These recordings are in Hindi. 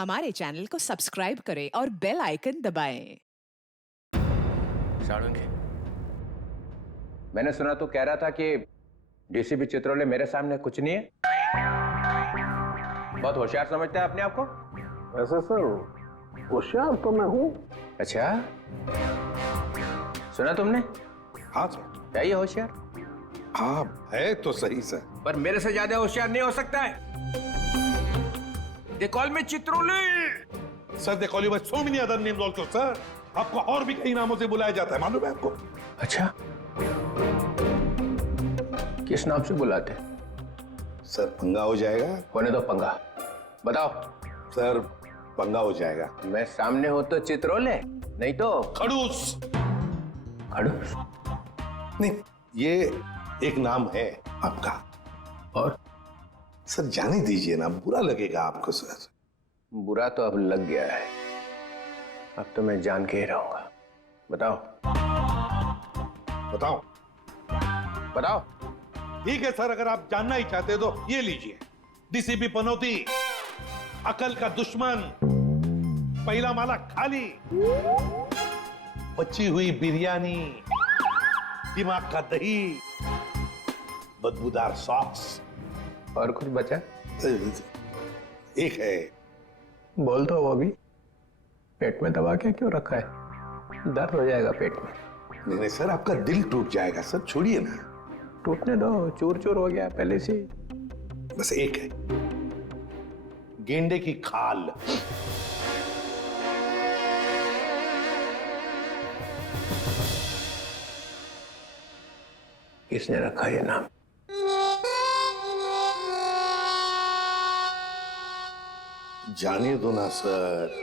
हमारे चैनल को सब्सक्राइब करें और बेल आइकन दबाएं। साळुंखे, मैंने सुना तो कह रहा था कि डीसीपी चित्रोले मेरे सामने कुछ नहीं है। बहुत होशियार समझते हैं अपने आप को। वैसे सर होशियार तो मैं हूँ। अच्छा, सुना तुमने? हाँ सर। क्या ये होशियार? हाँ है तो सही सर। पर मेरे से ज्यादा होशियार नहीं हो सकता है। They call me चित्रोले। Sir they call you by so many other names also sir. आपको और भी कई नामों से बुलाया जाता है, मालूम है आपको? अच्छा, किस नाम से बुलाते? सर पंगा हो जाएगा। होने दो पंगा, बताओ। सर पंगा हो जाएगा। मैं सामने हो तो चित्रोले, नहीं तो खड़ूस। खड़ूस? नहीं, ये एक नाम है आपका। और सर जाने दीजिए ना, बुरा लगेगा आपको सर। बुरा तो अब लग गया है, अब तो मैं जान के ही रहूंगा। बताओ बताओ। बताओ। ठीक है सर, अगर आप जानना ही चाहते तो ये लीजिए। डीसीपी पनौती, अकल का दुश्मन, पहला माला खाली, बची हुई बिरयानी, दिमाग का दही, बदबूदार सॉक्स। और कुछ बचा? एक है। बोल दो वो भी। पेट में दबा के क्यों रखा है? दर्द हो जाएगा पेट में। नहीं नहीं सर, आपका दिल टूट जाएगा सर, छोड़िए ना। टूटने दो, चूर चूर हो गया पहले से। बस एक है, गेंडे की खाल। किसने रखा ये नाम? जाने दो ना सर।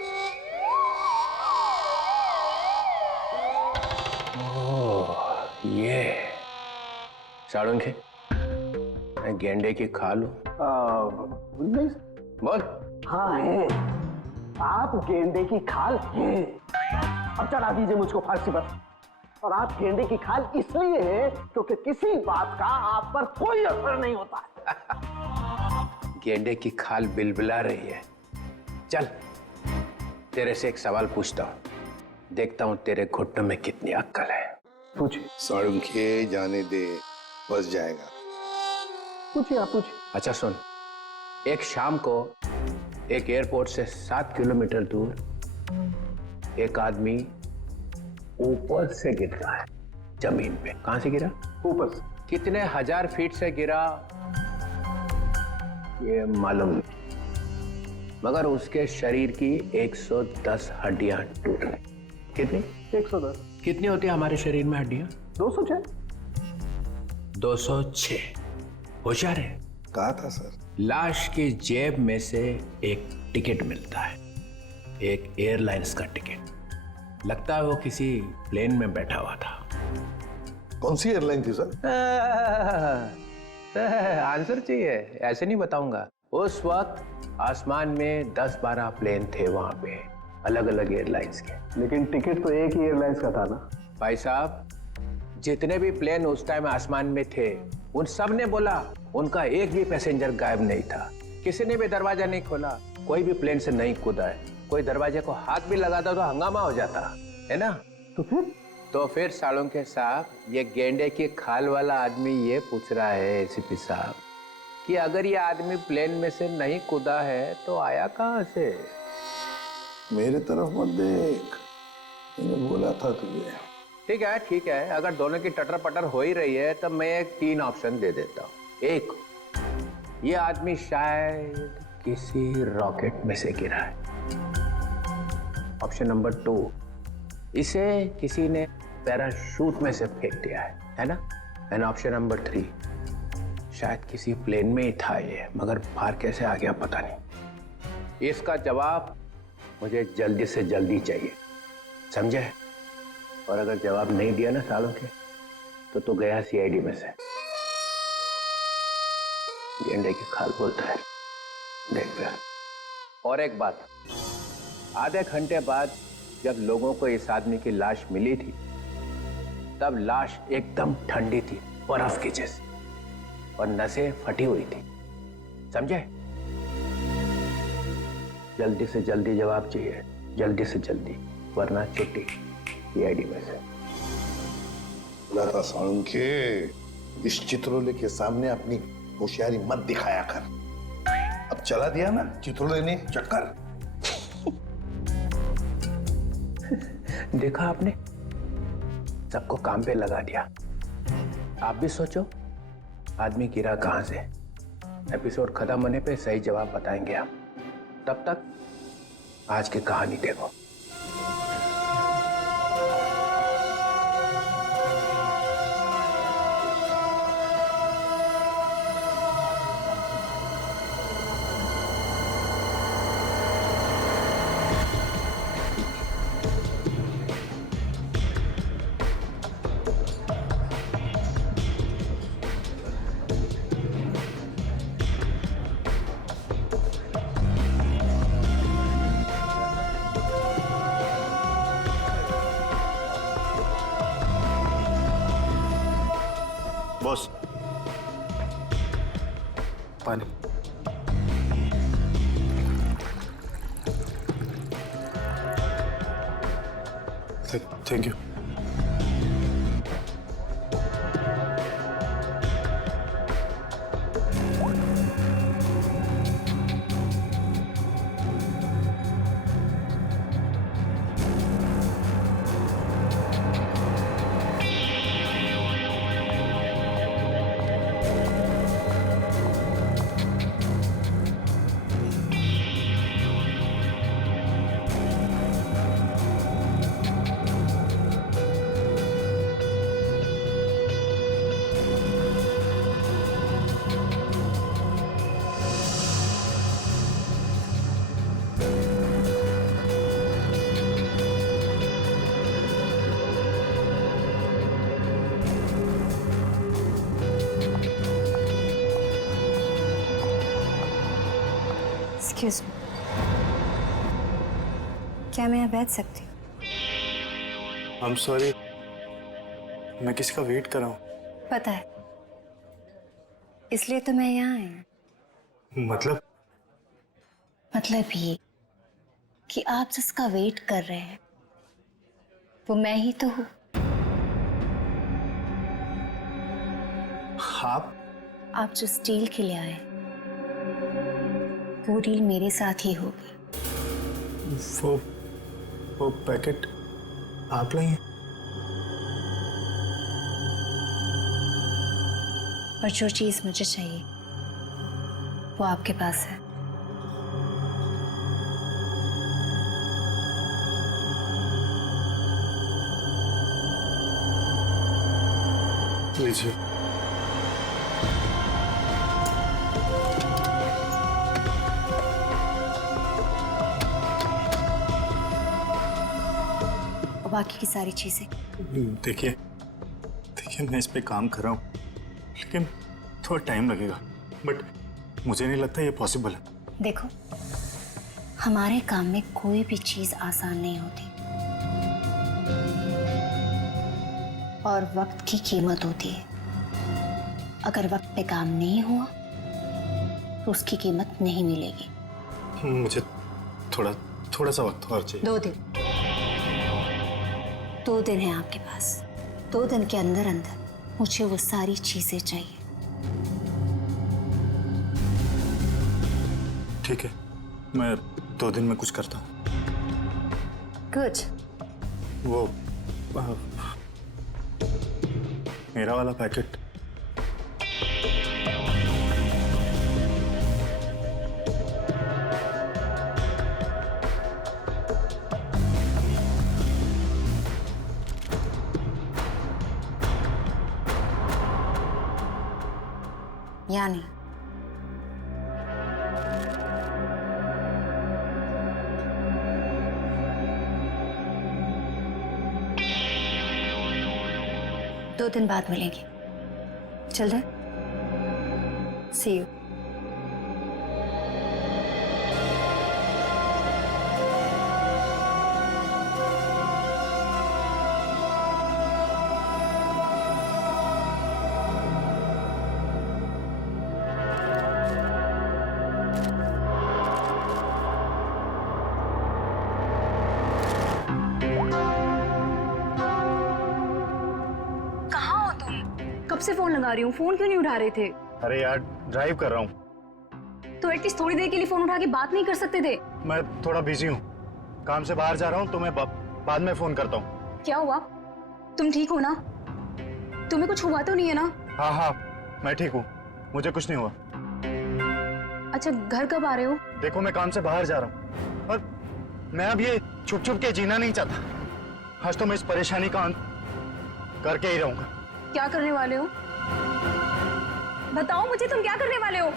ये साळुंखे, मैं गेंडे की खाल हूं। नहीं। बोल। हाँ है, आप गेंडे की खाल हैं। अब चढ़ा दीजिए मुझको फांसी पर। और आप गेंडे की खाल इसलिए है क्योंकि किसी बात का आप पर कोई असर नहीं होता है। गेंडे की खाल बिलबिला रही है। चल, तेरे से एक सवाल पूछता हूं, देखता हूं तेरे घुटनों में कितनी अक्ल है। पूछिए। साळुंखे जाने दे, बस जाएगा। पूछिए, आप पूछिए। अच्छा सुन, एक शाम को एक एयरपोर्ट से 7 किलोमीटर दूर एक आदमी ऊपर से गिरता है जमीन पे। कहां से गिरा? ऊपर से। कितने हजार फीट से गिरा ये मालूम नहीं, मगर उसके शरीर की 110 हड्डियां टूट गई। कितनी? 110। कितनी होती है हमारे शरीर में हड्डियां? 206। 206। होशियार है। कहा था सर। लाश की जेब में से एक टिकट मिलता है, एक एयरलाइंस का टिकट। लगता है वो किसी प्लेन में बैठा हुआ था। कौन सी एयरलाइन थी सर? आंसर चाहिए? ऐसे नहीं बताऊंगा। उस वक्त आसमान में 10-12 प्लेन थे वहां पे, अलग अलग एयरलाइंस के। लेकिन टिकट तो एक ही एयरलाइंस का था ना। भाई साहब, जितने भी प्लेन उस टाइम आसमान में थे, उन सब ने बोला उनका एक भी पैसेंजर गायब नहीं था। किसी ने भी दरवाजा नहीं खोला, कोई भी प्लेन से नहीं कूदा है। कोई दरवाजे को हाथ भी लगाता तो हंगामा हो जाता है ना। तो फिर साळुंखे साहब, ये गेंडे की खाल वाला आदमी ये पूछ रहा है एसीपी साहब कि अगर ये आदमी प्लेन में से नहीं कूदा है तो आया कहां से? मेरे तरफ मत देख, मैंने बोला था तुझे। ठीक है, अगर दोनों की टटर पटर हो ही रही है तो मैं एक 3 ऑप्शन दे देता हूं। एक, ये आदमी शायद किसी रॉकेट में से गिरा है। ऑप्शन नंबर 2, इसे किसी ने पैराशूट में से फेंक दिया है ना। एंड ऑप्शन नंबर 3, शायद किसी प्लेन में ही था ये, मगर बाहर कैसे आ गया पता नहीं। इसका जवाब मुझे जल्दी से जल्दी चाहिए, समझे? और अगर जवाब नहीं दिया ना साळुंखे, तो गया सीआईडी में से। गेंडे की खाल बोलता है, देख फिर। और एक बात, आधे घंटे बाद जब लोगों को इस आदमी की लाश मिली थी, तब लाश एकदम ठंडी थी, बर्फ की जैसी, और नसें फटी हुई थी, समझे? जल्दी से जल्दी जवाब चाहिए, जल्दी से जल्दी, वरना छुट्टी सीआईडी में से। लता सांखे, इस चित्रोले के सामने अपनी होशियारी मत दिखाया कर। अब चला दिया ना चित्रोले ने चक्कर। देखा आपने, सबको काम पे लगा दिया। आप भी सोचो, आदमी गिरा कहां से। एपिसोड खत्म होने पे सही जवाब बताएंगे हम। तब तक आज की कहानी देखो। बॉस, पानी। Thank you. एक्सक्यूज मी, क्या मैं यहाँ बैठ सकती हूँ? आई एम सॉरी, मैं किसका वेट कर रहा हूँ? पता है, इसलिए तो मैं यहाँ आई हूँ। मतलब ये कि आप जिसका वेट कर रहे हैं वो मैं ही तो हूँ। आप जो स्टील के लिए आए वो डील मेरे साथ ही होगी। वो पैकेट आप लाई हैं? और जो चीज मुझे चाहिए वो आपके पास है। लीजिए। और बाकी की सारी चीजें देखिए मैं इस पे काम कर रहा हूँ, लेकिन थोड़ा टाइम लगेगा, बट मुझे नहीं लगता ये पॉसिबल है। देखो, हमारे काम में कोई भी चीज आसान नहीं होती और वक्त की कीमत होती है। अगर वक्त पे काम नहीं हुआ तो उसकी कीमत नहीं मिलेगी। मुझे थोड़ा सा वक्त और चाहिए। 2 दिन। 2 दिन है आपके पास। 2 दिन के अंदर मुझे वो सारी चीजें चाहिए। ठीक है, मैं 2 दिन में कुछ करता हूँ। गुड। वो मेरा वाला पैकेट यानी दो दिन बाद मिलेंगे। चल रहे? सी यू। कब से फोन लगा रही हूँ, फोन क्यों नहीं उठा रहे थे? अरे यार ड्राइव कर रहा हूँ। तो एटलीस्ट थोड़ी देर के लिए फोन उठा के बात नहीं कर सकते थे? मैं थोड़ा बिजी हूँ, काम से बाहर जा रहा हूँ, तो मैं बाद में फोन करता हूँ। क्या हुआ? तुम ठीक हो ना? तुम्हें कुछ हुआ तो नहीं है ना? हाँ हाँ मैं ठीक हूँ, मुझे कुछ नहीं हुआ। अच्छा, घर कब आ रहे हो? देखो मैं काम से बाहर जा रहा हूँ और मैं अब ये छुप छुप के जीना नहीं चाहता। आज तो मैं इस परेशानी का अंत करके ही रहूंगा। क्या करने वाले हो? बताओ मुझे, तुम क्या करने वाले हो?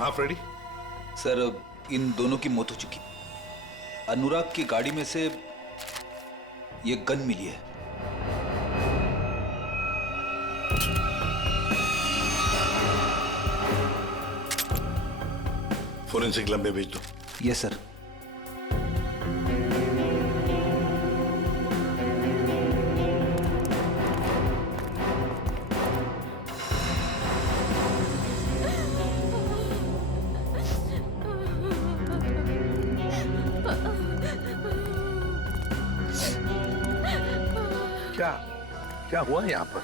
हाँ फ्रेडी। सर, इन दोनों की मौत हो चुकी। अनुराग की गाड़ी में से ये गन मिली है। फोरेंसिक लैब में भेज दो। Yes sir. क्या क्या हुआ यहाँ पर?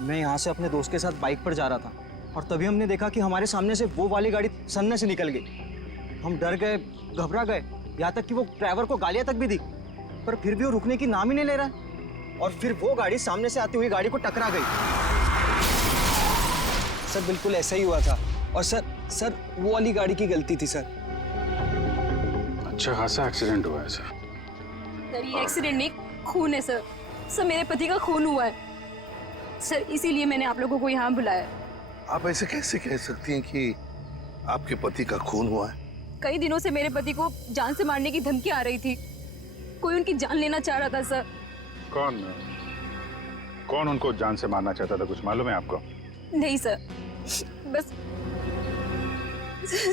मैं यहाँ से अपने दोस्त के साथ बाइक पर जा रहा था और तभी हमने देखा कि हमारे सामने से वो वाली गाड़ी सन्ने से निकल गई। हम डर गए, घबरा गए, यहाँ तक कि वो ड्राइवर को गालियाँ तक भी दी, पर फिर भी वो रुकने की नाम ही नहीं ले रहा। और फिर वो गाड़ी सामने से आती हुई गाड़ी को टकरा गई। सर बिल्कुल ऐसा ही हुआ था। और सर वो वाली गाड़ी की गलती थी सर। अच्छा खासा एक्सीडेंट हुआ है सर। सर ये एक्सीडेंट नहीं, खून है सर। सर मेरे पति का खून हुआ है सर, इसीलिए मैंने आप लोगों को यहाँ बुलाया। आप ऐसे कैसे कह सकती हैं कि आपके पति का खून हुआ है? कई दिनों से मेरे पति को जान से मारने की धमकी आ रही थी। कोई उनकी जान लेना चाह रहा था सर। कौन उनको जान से मारना चाहता था, कुछ मालूम है आपको? नहीं सर, बस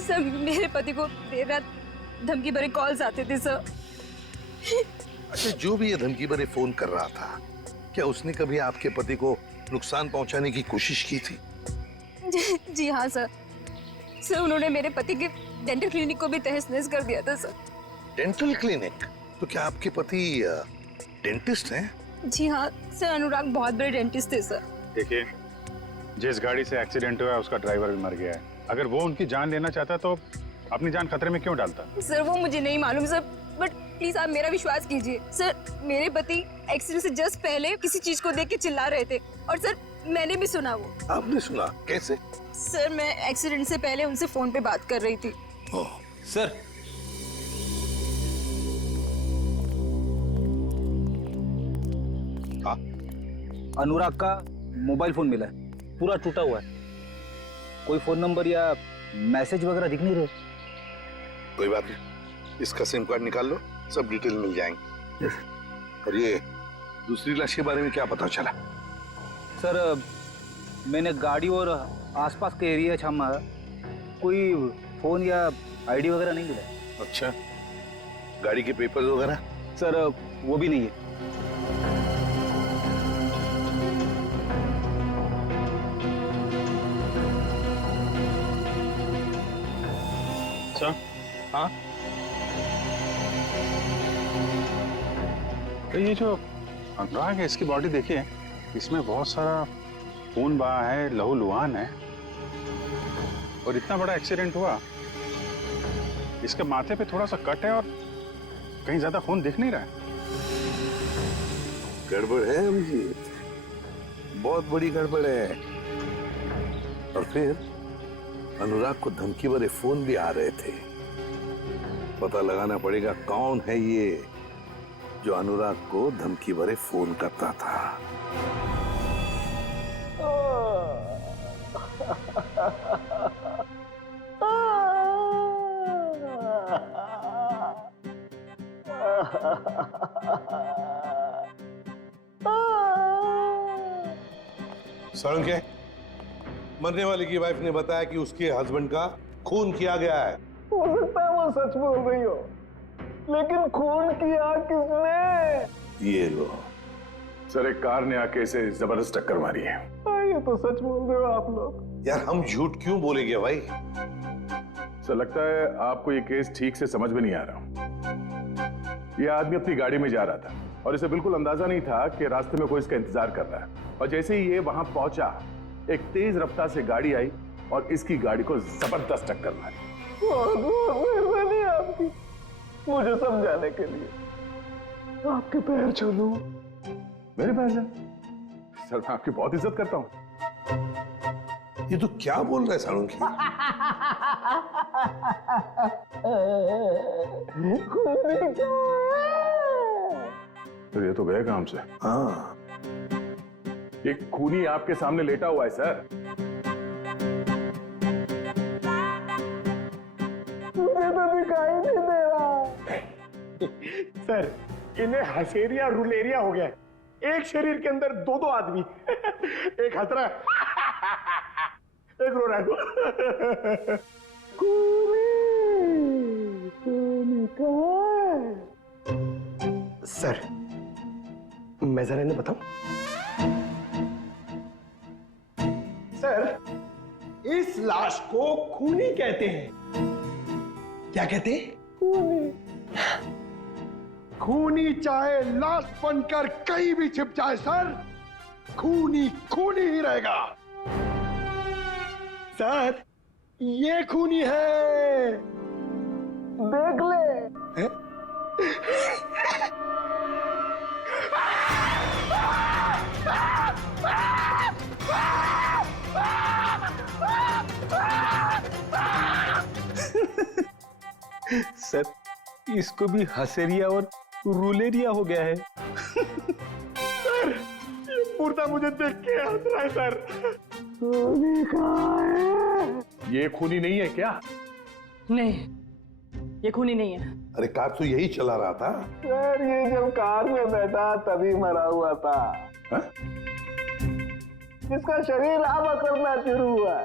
सर मेरे पति को देर रात धमकी भरे कॉल्स आते थे सर। अच्छा, जो भी ये धमकी भरे फोन कर रहा था, क्या उसने कभी आपके पति को नुकसान पहुंचाने की कोशिश की थी? जी हाँ सर। सर उन्होंने मेरे पति के डेंटल क्लिनिक को भी तहस नहस कर दिया था सर। Dental clinic? तो क्या आपके पति डेंटिस्ट हैं? जी हाँ सर, अनुराग बहुत बड़े डेंटिस्ट थे सर। देखिए, जिस गाड़ी से एक्सीडेंट हुआ है उसका ड्राइवर भी मर गया है। अगर वो उनकी जान लेना चाहता तो अपनी जान खतरे में क्यों डालता? सर वो मुझे नहीं मालूम सर, बट प्लीज आप मेरा विश्वास कीजिए सर। मेरे पति एक्सीडेंट से जस्ट पहले किसी चीज को देख के चिल्ला रहे थे और सर मैंने भी सुना। वो आपने सुना? कैसे? सर मैं एक्सीडेंट से पहले उनसे फोन पे बात कर रही थी। ओह, सर, अनुराग का मोबाइल फोन मिला है, पूरा टूटा हुआ है। कोई फोन नंबर या मैसेज वगैरह दिख नहीं रहे। कोई बात नहीं, इसका सिम कार्ड निकाल लो, सब डिटेल मिल जाएंगे। और ये दूसरी लाश के बारे में क्या पता चला? सर मैंने गाड़ी और आसपास के एरिया छामा, कोई फोन या आईडी वगैरह नहीं मिला। अच्छा, गाड़ी के पेपर्स वगैरह? सर वो भी नहीं है। अच्छा, हाँ, तो ये जो अनुराग है, इसकी बॉडी देखिए, इसमें बहुत सारा खून बहा है, लहूलुहान है, और इतना बड़ा एक्सीडेंट हुआ, इसके माथे पे थोड़ा सा कट है और कहीं ज्यादा खून दिख नहीं रहा है। गड़बड़ है अभिजीत, बहुत बड़ी गड़बड़ है। और फिर अनुराग को धमकी भरे फोन भी आ रहे थे। पता लगाना पड़ेगा कौन है ये जो अनुराग को धमकी भरे फोन करता था। सड़के मरने वाले की वाइफ ने बताया कि उसके हस्बैंड का खून किया गया है। हो सकता है वो सच बोल रही हो, लेकिन खून किया किसने? ये लो। सर एक कार ने आके इसे जबरदस्त टक्कर मारी है। ये तो सच बोल रहे हो आप लोग। यार हम झूठ क्यों बोलेंगे भाई? सर लगता है आपको ये केस ठीक से समझ में नहीं आ रहा। ये आदमी अपनी गाड़ी में जा रहा था और इसे बिल्कुल अंदाजा नहीं था कि रास्ते में कोई इसका इंतजार कर रहा है, और जैसे ही ये वहां पहुंचा एक तेज रफ्तार से गाड़ी आई और इसकी गाड़ी को जबरदस्त टक्कर मारी। बहुत बहुत मेहरबानी आपकी मुझे समझाने के लिए। आपके पैर छू लूं? मेरे पैर से? सर मैं आपकी बहुत इज्जत करता हूँ। ये तो क्या बोल रहा है साळुंकी? तो ये तो गए काम से। हाँ ये खूनी आपके सामने लेटा हुआ है सर। मुझे तो दिखाई नहीं दे रहा। सर इन्हें हसेरिया रुलेरिया हो गया है। एक शरीर के अंदर दो दो आदमी एक हंस रहा है एक रो रहा है। सर मैं जरा इन्हें बताऊं? सर इस लाश को खूनी कहते हैं। क्या कहते हैं? खूनी। खूनी चाहे लाश बनकर कहीं भी छिप जाए सर, खूनी खूनी ही रहेगा। सर ये खूनी है, देख ले। है? सर इसको भी हसेरिया और रुलेरिया हो गया है। सर ये मुर्दा मुझे देख के हंस रहा है सर। खूनी कहाँ है? ये खूनी नहीं है क्या? नहीं, ये खूनी नहीं है। अरे कार तो यही चला रहा था। सर ये जब कार में बैठा तभी मरा हुआ था। हा? इसका शरीर अब अकड़ना शुरू हुआ।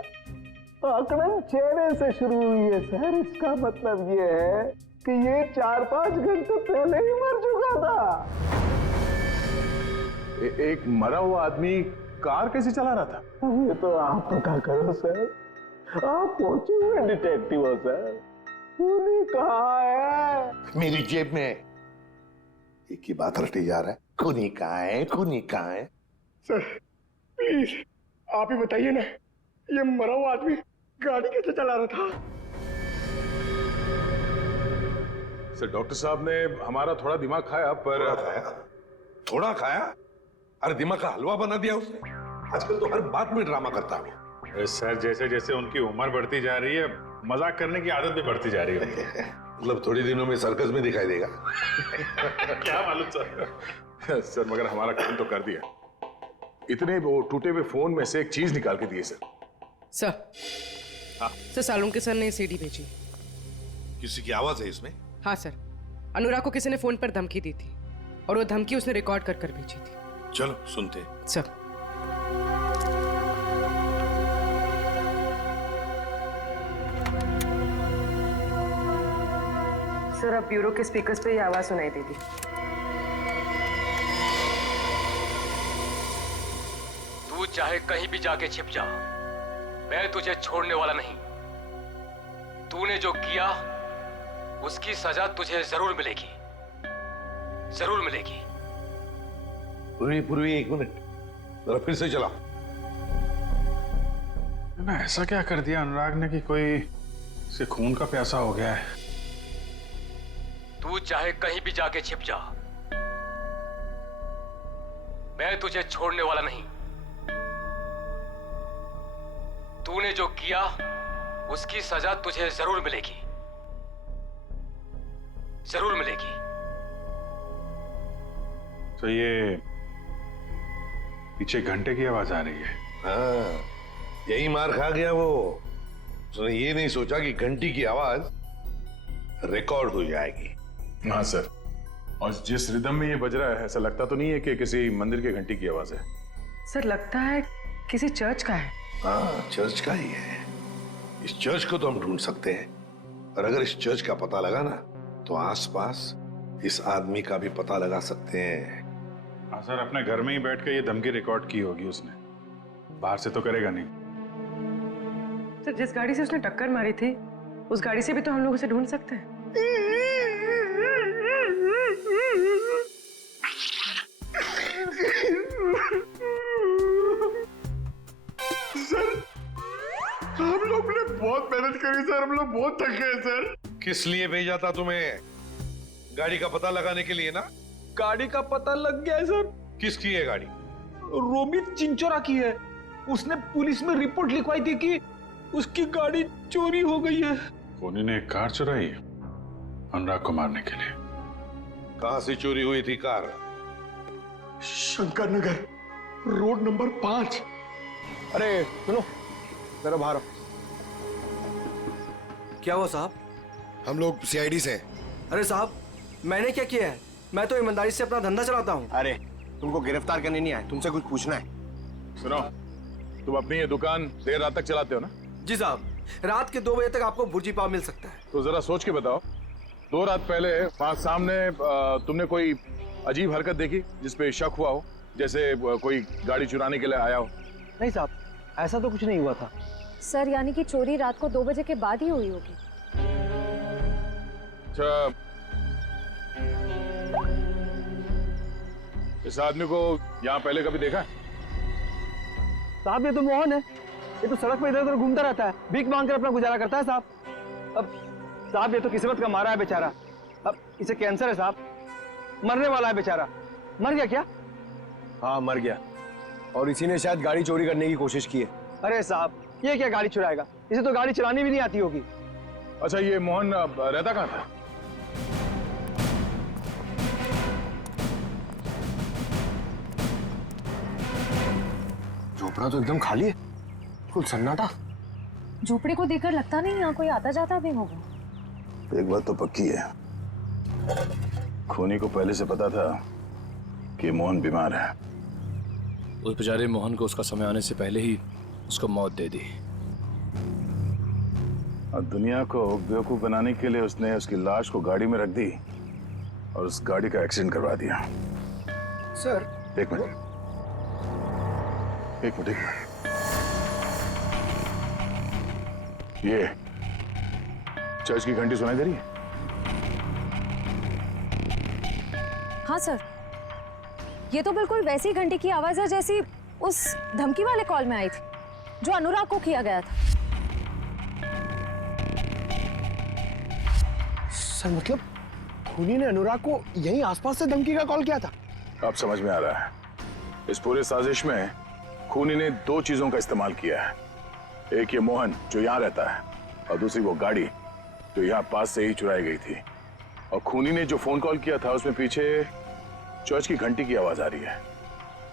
तो अकड़न चेहरे से शुरू हुई है सर। इसका मतलब ये है कि ये 4-5 घंटे पहले ही मर चुका था। एक मरा हुआ आदमी कार कैसे चला रहा था? अब ये तो आप पता करो सर। आप पहुंचे हुए डिटेक्टिव हो सर। खूनी कहाँ है? मेरी जेब में। एक ही बात रटी जा रहा है, खूनी कहाँ है, खूनी कहाँ है? सर प्लीज आप ही बताइए ना, ये मरा हुआ आदमी गाड़ी कैसे चला रहा था? सर डॉक्टर साहब ने हमारा थोड़ा दिमाग खाया पर थोड़ा खाया? अरे दिमाग का हलवा बना दिया उसने। आजकल तो हर बात में ड्रामा करता है। सर जैसे जैसे उनकी उम्र बढ़ती जा रही है मजाक करने की आदत भी बढ़ती जा रही है। मतलब थोड़ी दिनों में सर्कस में दिखाई देगा। क्या मालूम सर। सर मगर हमारा काम तो कर दिया। इतने वो टूटे हुए फोन में से एक चीज निकाल के दिए सर। सर सालुंके सर ने सीडी भेजी। किसी की आवाज है इसमें? हाँ सर, अनुराग को किसी ने फोन पर धमकी दी थी और वो धमकी उसने रिकॉर्ड कर कर भेजी थी। चलो सुनते। सर सर अब ब्यूरो के स्पीकर्स पे ये आवाज सुनाई देगी। तू चाहे कहीं भी जाके छिप जा, मैं तुझे छोड़ने वाला नहीं। तूने जो किया उसकी सजा तुझे जरूर मिलेगी, जरूर मिलेगी। पूर्वी 1 मिनट जरा फिर से चला। ना ऐसा क्या कर दिया अनुराग ने कि कोई इसे खून का प्यासा हो गया है। तू चाहे कहीं भी जाके छिप जा, मैं तुझे छोड़ने वाला नहीं। तूने जो किया उसकी सजा तुझे जरूर मिलेगी, जरूर मिलेगी। तो ये पीछे घंटे की आवाज आ रही है। हाँ, यही मार खा गया वो। उसने ये नहीं सोचा कि घंटी की आवाज रिकॉर्ड हो जाएगी। हाँ सर, और जिस रिदम में ये बज रहा है ऐसा लगता तो नहीं है कि किसी मंदिर की घंटी की आवाज है। सर लगता है किसी चर्च का है। हाँ, चर्च का ही है। इस चर्च को तो हम ढूंढ सकते हैं, और अगर इस चर्च का पता लगा ना तो आसपास इस आदमी का भी पता लगा सकते हैं। हाँ सर, अपने घर में ही बैठ के ये धमकी रिकॉर्ड की होगी उसने, बाहर से तो करेगा नहीं। सर, जिस गाड़ी से उसने टक्कर मारी थी उस गाड़ी से भी तो हम लोग उसे ढूंढ सकते हैं। सर, हम लोग ने बहुत मेहनत करी सर, हम लोग बहुत थक गए सर। किस लिए भेजा था तुम्हें? गाड़ी का पता लगाने के लिए ना? गाड़ी का पता लग गया है सर। किसकी है गाड़ी? रोमित चिंचोरा की है। उसने पुलिस में रिपोर्ट लिखवाई थी कि उसकी गाड़ी चोरी हो गई है। खूनी ने एक कार चुराई है अनुराग को मारने के लिए। कहां से चोरी हुई थी car? Shankar Nagar, road number 5। अरे सुनो, मेरा बाहर आओ। क्या हुआ साहब? हम लोग सीआईडी से हैं। अरे साहब, मैंने क्या किया है? मैं तो ईमानदारी से अपना धंधा चलाता हूँ। अरे तुमको गिरफ्तार करने नहीं आए, तुमसे कुछ पूछना है। सुनो, तुम अपनी ये दुकान देर रात तक चलाते हो ना? जी साहब, रात के 2 बजे तक आपको भुर्जी पाव मिल सकता है। तो जरा सोच के बताओ, 2 रात पहले वहां सामने तुमने कोई अजीब हरकत देखी जिसपे शक हुआ हो, जैसे कोई गाड़ी चुराने के लिए आया हो? नहीं साहब, ऐसा तो कुछ नहीं हुआ था। सर, यानी कि चोरी रात को 2 बजे के बाद ही हुई होगी। अच्छा, इस आदमी को यहाँ पहले कभी देखा है? साहब, ये तो मोहन है। ये तो सड़क पर इधर उधर घूमता रहता है, भीख मांगकर अपना गुजारा करता है साहब। अब साहब, ये तो किस्मत का मारा है बेचारा। अब इसे कैंसर है साहब, मरने वाला है बेचारा। मर गया क्या? हाँ, मर गया, और इसी ने शायद गाड़ी चोरी करने की कोशिश की है। अरे साहब, ये क्या गाड़ी चुराएगा? इसे तो गाड़ी चलानी भी नहीं आती होगी। अच्छा, ये मोहन रहता कहाँ था? झोपड़ा तो एकदम खाली है, कुल सन्नाटा। झोपड़ी को देखकर लगता नहीं यहाँ कोई आता जाता भी होगा। एक बात तो पक्की है, खूनी को पहले से पता था कि मोहन बीमार है। उस बेचारे मोहन को उसका समय आने से पहले ही उसको मौत दे दी। और दुनिया को बेवकूफ बनाने के लिए उसने उसकी लाश को गाड़ी में रख दी और उस गाड़ी का एक्सीडेंट करवा दिया। सर, एक मिनट। ये चर्च की घंटी सुनाई दे रही है? हाँ सर, ये तो बिल्कुल वैसी घंटी की आवाज है जैसी उस धमकी वाले कॉल में आई थी जो अनुराग को किया गया था। सर, मतलब खूनी ने अनुराग को यहीं आसपास से धमकी का कॉल किया था? अब समझ में आ रहा है। इस पूरे साजिश में खूनी ने 2 चीजों का इस्तेमाल किया है। एक ये मोहन जो यहाँ रहता है, और दूसरी वो गाड़ी जो यहाँ पास से ही चुराई गई थी। और खूनी ने जो फोन कॉल किया था उसमें पीछे चर्च की घंटी की आवाज आ रही है।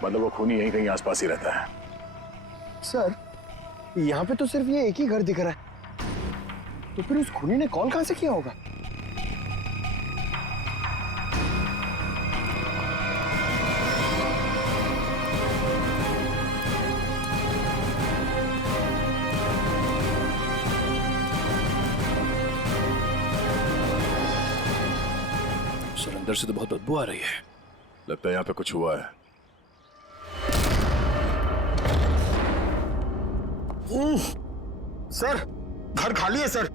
मतलब वो खूनी यहीं कहीं आसपास ही रहता है। सर, यहाँ पे तो सिर्फ ये एक ही घर दिख रहा है, तो फिर उस खूनी ने कॉल कहां से किया होगा? अंदर से तो बहुत बदबू आ रही है। लगता है यहाँ पे कुछ हुआ है। सर, घर खाली है सर।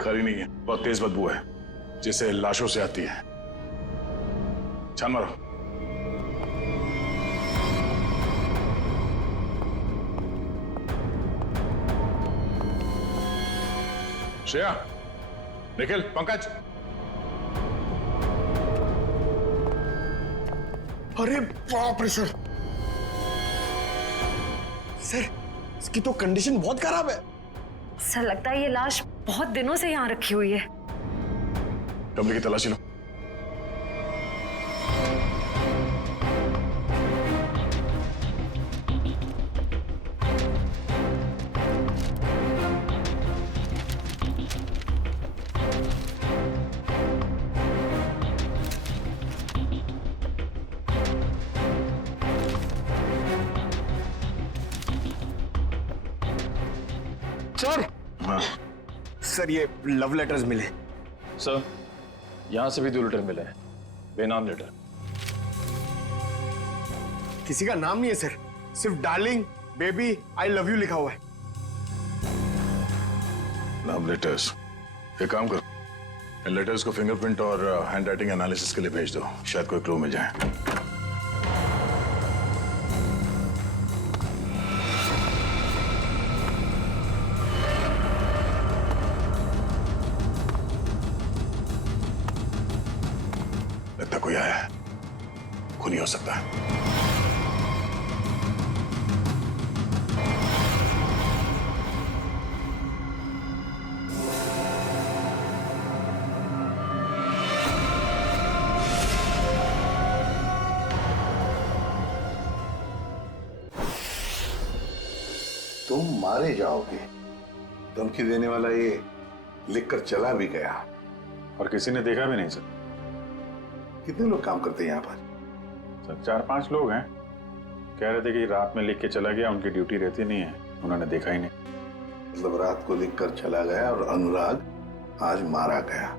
खाली नहीं है, बहुत तेज बदबू है जिसे लाशों से आती है। छान मारो। श्रेया, निखिल, पंकज। अरे बाप रे सर, सर इसकी तो कंडीशन बहुत खराब है। सर, लगता है ये लाश बहुत दिनों से यहाँ रखी हुई है। कमरे की तलाशी लो। हाँ सर ये लव लेटर्स मिले। सर यहाँ से भी 2 लेटर मिले हैं, बेनाम लेटर। किसी का नाम नहीं है सर, सिर्फ darling, baby, I love you लिखा हुआ है। Love letters. एक काम करो, इन लेटर्स को फिंगरप्रिंट और हैंड राइटिंग एनालिसिस के लिए भेज दो, शायद कोई क्लू मिल जाए। लगता कोई आया है, खूनी हो सकता है। तुम मारे जाओगे, धमकी देने वाला ये लिखकर चला भी गया। और किसी ने देखा भी नहीं सर। कितने लोग काम करते हैं यहाँ पर? सर 4-5 लोग हैं, कह रहे थे कि रात में लिख के चला गया, उनकी ड्यूटी रहती नहीं है, उन्होंने देखा ही नहीं। मतलब रात को लिखकर चला गया और अनुराग आज मारा गया।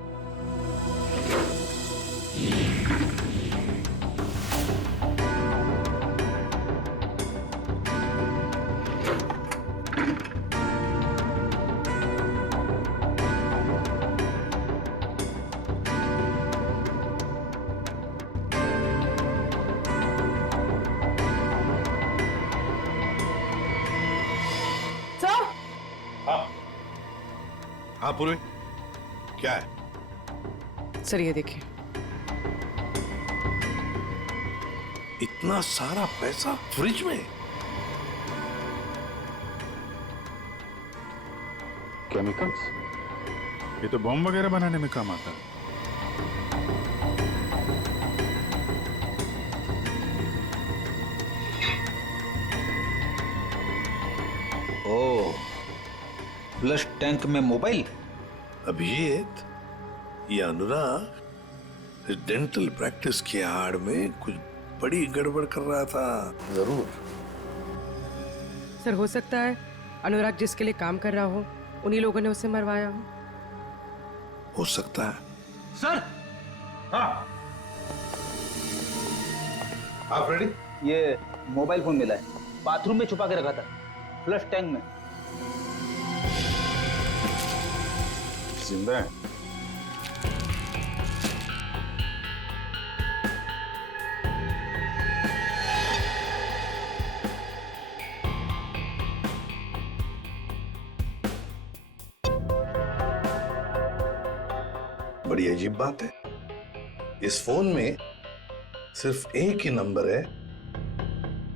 हाँ पूर्वी, क्या है? सर ये देखिए, इतना सारा पैसा फ्रिज में? केमिकल्स? ये तो बॉम्ब वगैरह बनाने में काम आता है। ओह, फ्लश टैंक में मोबाइल। अभिजीत, ये अनुराग डेंटल प्रैक्टिस की आड़ में कुछ बड़ी गड़बड़ कर रहा था जरूर। सर हो सकता है अनुराग जिसके लिए काम कर रहा हो उन्हीं लोगों ने उसे मरवाया हो सकता है। सर। हाँ हाँ फ्रेडी, ये मोबाइल फोन मिला है, बाथरूम में छुपा के रखा था, फ्लश टैंक में। जिंदा है? बड़ी अजीब बात है, इस फोन में सिर्फ एक ही नंबर है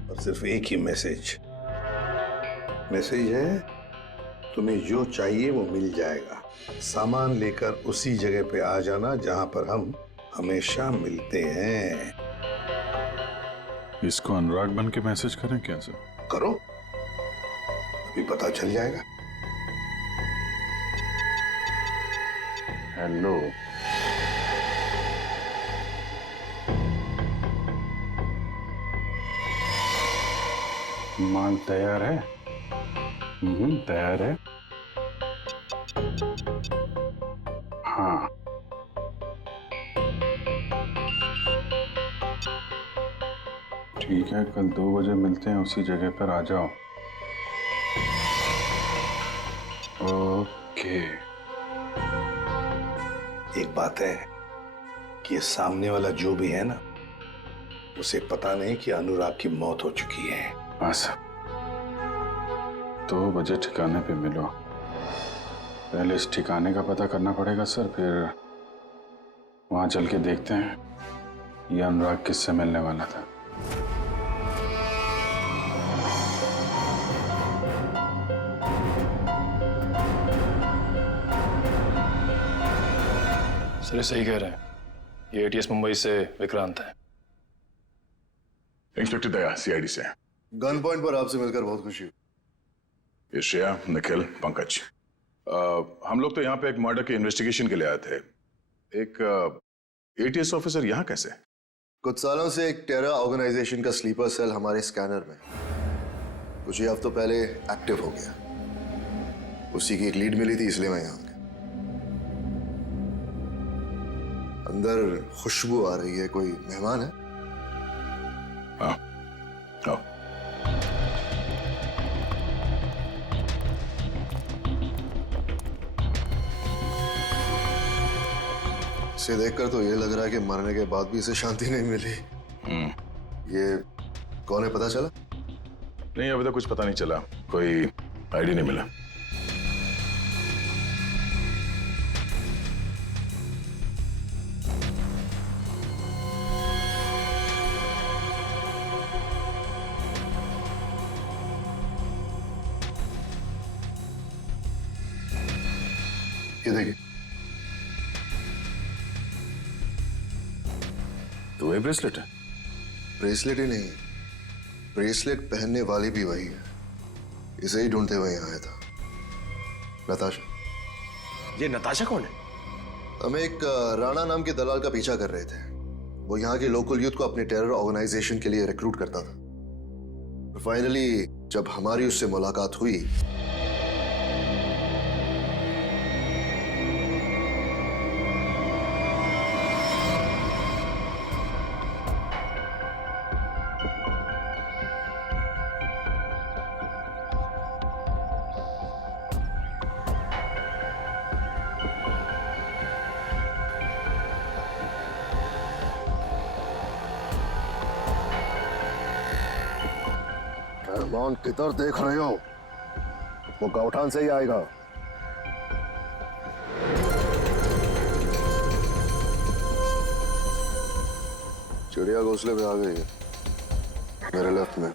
और सिर्फ एक ही मैसेज है, तुम्हें जो चाहिए वो मिल जाएगा, सामान लेकर उसी जगह पे आ जाना जहां पर हम हमेशा मिलते हैं। इसको अनुराग बन के मैसेज करें क्या सर? करो, अभी पता चल जाएगा। हेलो, माल तैयार है? तैयार है। हाँ, ठीक है, कल 2 बजे मिलते हैं, उसी जगह पर आ जाओ। ओके। एक बात है कि ये सामने वाला जो भी है ना, उसे पता नहीं कि अनुराग की मौत हो चुकी है। हाँ सर, 2 बजे ठिकाने पे मिलो। पहले इस ठिकाने का पता करना पड़ेगा सर, फिर वहां चल के देखते हैं ये अनुराग किससे मिलने वाला था। सर ये सही कह रहे हैं, ये एटीएस मुंबई से विक्रांत है। इंस्पेक्टर दया, सीआईडी से। गन पॉइंट पर आपसे मिलकर बहुत खुशी हुई। ये श्रेया, निखिल, पंकज, हम लोग तो यहाँ पे एक मर्डर के इन्वेस्टिगेशन के लिए आए थे। एक एटीएस ऑफिसर यहाँ कैसे? कुछ सालों से एक टेरर ऑर्गेनाइजेशन का स्लीपर सेल हमारे स्कैनर में कुछ ही हफ्तों पहले एक्टिव हो गया। उसी की एक लीड मिली थी, इसलिए मैं यहाँ आ गया। अंदर खुशबू आ रही है, कोई मेहमान है? हाँ, आओ। इसे देखकर तो ये लग रहा है कि मरने के बाद भी इसे शांति नहीं मिली। ये कौन है, पता चला? नहीं, अभी तक कुछ पता नहीं चला, कोई आईडी नहीं मिला। ये देखिए, तो वही ब्रेसलेट है? ब्रेसलेट ही नहीं, ब्रेसलेट पहनने वाली भी वही है। इसे ही ढूंढते हुए यहाँ आया था। नताशा। ये नताशा कौन है? हम एक राणा नाम के दलाल का पीछा कर रहे थे। वो यहाँ के लोकल यूथ को अपने टेरर ऑर्गेनाइजेशन के लिए रिक्रूट करता था। फाइनली जब हमारी उससे मुलाकात हुई, रहमान किधर देख रहे हो? वो गौठान से ही आएगा। चिड़िया घोंसले पे आ गई है, मेरे लेफ्ट में।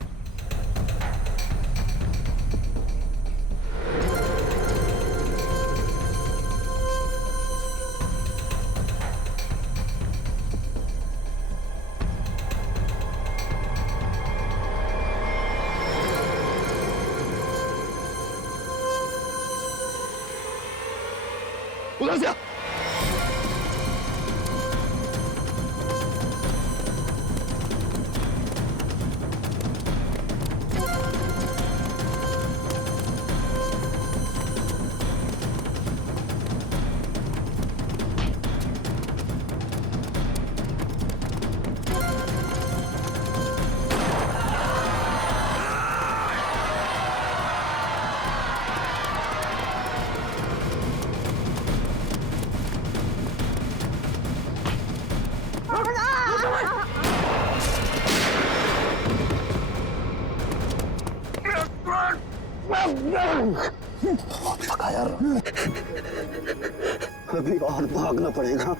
उधर से आ। पका यार, अभी और भागना पड़ेगा।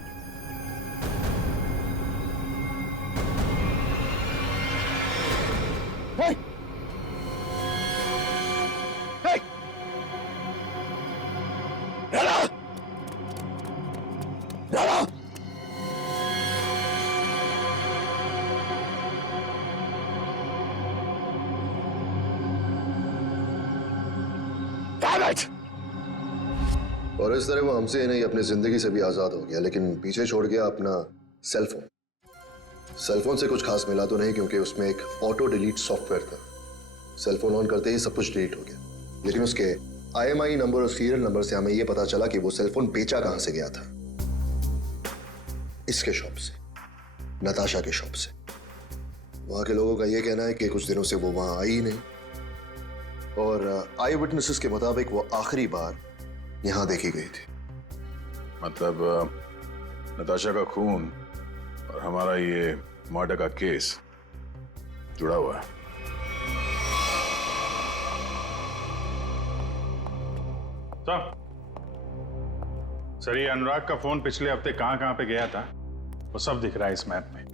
हे! हे! राणा! राणा! और इस तरह वो हमसे ही नहीं अपनी जिंदगी से भी आजाद हो गया, लेकिन पीछे छोड़ गया अपना सेलफोन। सेलफोन से कुछ खास मिला तो नहीं, क्योंकि उसमें एक ऑटो डिलीट सॉफ्टवेयर था। सेलफोन ऑन करते ही सब कुछ डिलीट हो गया, लेकिन उसके IMI नंबर और सीरियल नंबर से हमें यह पता चला कि वो सेलफोन बेचा कहां से गया था। इसके शॉप से, नताशा के शॉप से। वहां के लोगों का यह कहना है कि कुछ दिनों से वो वहां आई ही नहीं, और आई विटनेसेस के मुताबिक वो आखिरी बार यहां देखी गई थी। मतलब नताशा का खून और हमारा ये मर्डर का केस जुड़ा हुआ है। सर, ये अनुराग का फोन पिछले हफ्ते कहां पे गया था वो सब दिख रहा है इस मैप में।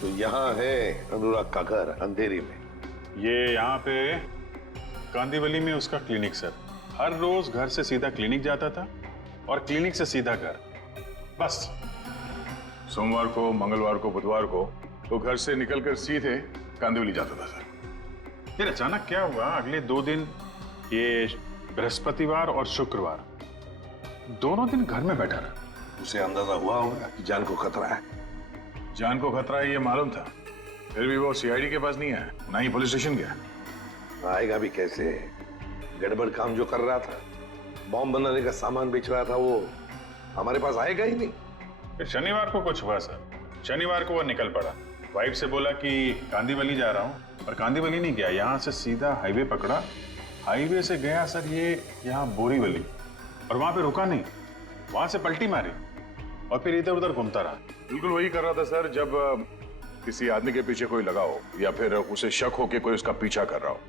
तो यहाँ है अनुराग का घर, अंधेरी में। ये यहाँ पे कांदीवली में उसका क्लिनिक सर। हर रोज घर से सीधा क्लिनिक जाता था और क्लिनिक से सीधा घर, बस। सोमवार को, मंगलवार को, बुधवार को वो घर से निकलकर सीधे कांदिवली जाता था सर। फिर अचानक क्या हुआ, अगले 2 दिन, ये बृहस्पतिवार और शुक्रवार, दोनों दिन घर में बैठा रहा। उसे अंदाजा हुआ होगा कि जान को खतरा है, जान को खतरा है ये मालूम था, फिर भी वो सीआईडी के पास नहीं आया, ना ही पुलिस स्टेशन गया। आएगा भी कैसे? गड़बड़ काम जो कर रहा था, बॉम्ब बनाने का सामान बेच रहा था, वो हमारे पास आएगा ही नहीं। फिर शनिवार को कुछ हुआ सर। शनिवार को वो निकल पड़ा, वाइफ से बोला कि कांदीवली जा रहा हूँ, पर कांदीवली नहीं गया, यहाँ से सीधा हाईवे पकड़ा। हाईवे से गया सर ये यहाँ बोरीवली, और वहां पे रुका नहीं, वहां से पलटी मारी और फिर इधर उधर घूमता रहा। बिल्कुल वही कर रहा था सर, जब किसी आदमी के पीछे कोई लगा हो या फिर उसे शक हो कि कोई उसका पीछा कर रहा हो।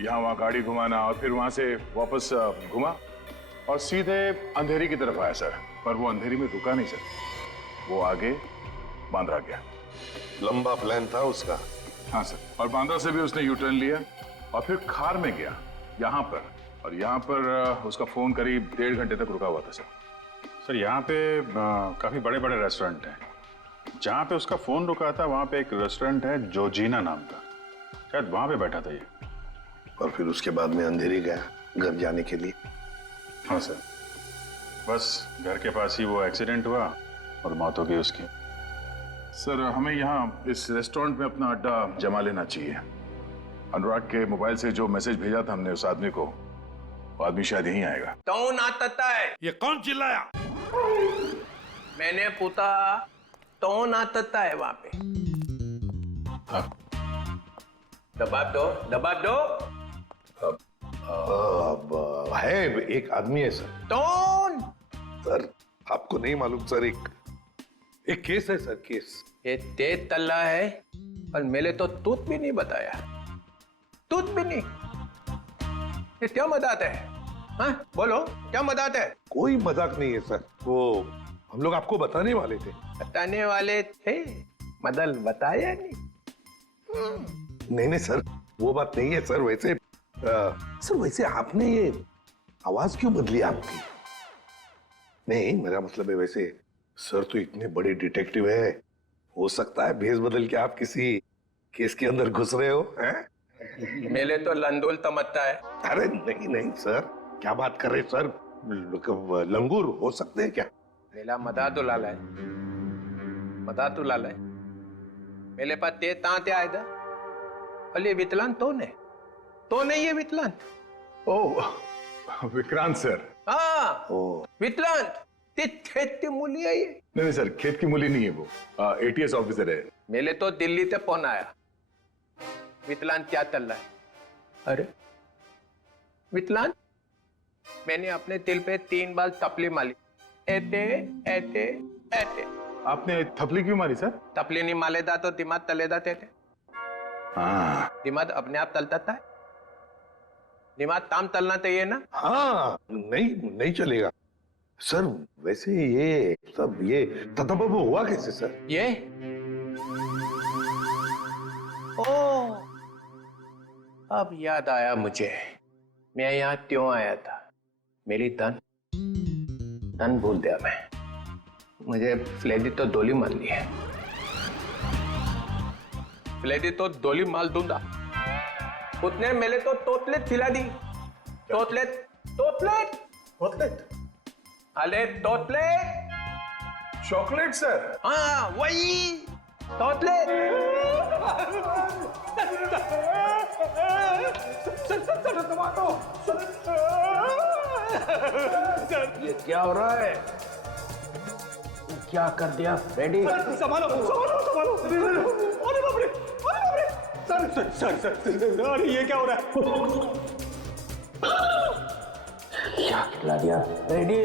यहाँ वहां गाड़ी घुमाना और फिर वहां से वापस घुमा और सीधे अंधेरी की तरफ आया सर, पर वो अंधेरी में रुका नहीं सर, वो आगे बांद्रा गया। लंबा प्लान था उसका। हाँ सर, और बांद्रा से भी उसने यू टर्न लिया और फिर खार में गया यहाँ पर, और यहाँ पर उसका फोन करीब 1.5 घंटे तक रुका हुआ था सर। सर यहाँ पे काफी बड़े बड़े रेस्टोरेंट हैं, जहाँ पे उसका फोन रुका था वहाँ पे एक रेस्टोरेंट है जोजीना नाम का, शायद वहाँ पे बैठा था ये। और फिर उसके बाद में अंधेरी गया घर जाने के लिए। हाँ सर, बस घर के पास ही वो एक्सीडेंट हुआ और मौत हो गई उसकी। सर हमें यहाँ इस रेस्टोरेंट में अपना अड्डा जमा लेना चाहिए। अनुराग के मोबाइल से जो मैसेज भेजा था हमने उस आदमी को, वो आदमी शायद यहीं आएगा। कौन आता है? ये कौन चिल्लाया? मैंने पूछा कौन आता है वहां पे? दबाव दो, दबाव दो। अब है एक आदमी है सर। कौन? सर आपको नहीं मालूम सर, एक केस है सर, केस। ये तेज तल्ला है और मैंने तो तूत भी नहीं बताया, तूत भी नहीं। ये क्या मजाक है? हाँ बोलो, क्या मजाक है? कोई मजाक नहीं है सर, वो हम लोग आपको बताने वाले थे। बताने वाले थे, मदल बताया नहीं। नहीं सर, वो बात नहीं है सर। वैसे सर वैसे आपने ये आवाज क्यों बदली आपकी? नहीं मेरा मतलब है, वैसे सर तो इतने बड़े डिटेक्टिव है, हो सकता है भेष बदल के आप किसी केस के अंदर घुस रहे हो हैं? मेले तो लंदोल तमत्ता है। अरे नहीं सर, क्या बात कर रहे सर? लंगूर हो सकते हैं क्या? मेला मदा तो लाला है, मदा तो लाला है। मेरे पास ते ताते आए था, अले वितलान तो नहीं है वितलान। ओ विक्रांत सर। हाँ वितलान, ते खेत की मूली है ये। नहीं सर, खेत की मूली नहीं है वो, एटीएस ऑफिसर है। मेले तो दिल्ली से फोन आया, वितलान क्या चल रहा है? अरे वितलान, मैंने अपने दिल पे 3 बार थपली मारी, ऐते ऐते ऐते। आपने थपली क्यों मारी सर? थपली नहीं मालेदा तो दिमाग तलेदा थे। हाँ, दिमाग अपने आप तलता था, दिमाग ताम तलना चाहिए ना। हाँ नहीं चलेगा सर। वैसे ये सब ये ततबब हुआ कैसे सर? ये ओ अब याद आया मुझे, मैं यहाँ क्यों आया था। मेरी तन भूल दिया मैं, मुझे फ्लेडी तो दोली मार ली है। फ्लेडी तो दोली मार दूंगा, उतने मेले तो तोतलेट खिला दी। तोतलेट तोतलेट तोतलेट, अरे तोतलेट चॉकलेट सर। हाँ वही तोतलेट। ये क्या हो रहा है? क्या कर दिया रेडी? संभालो संभालो संभालो। अरे बाप रे, सर अरे ये क्या हो रहा है? क्या खिला दिया? रेडी?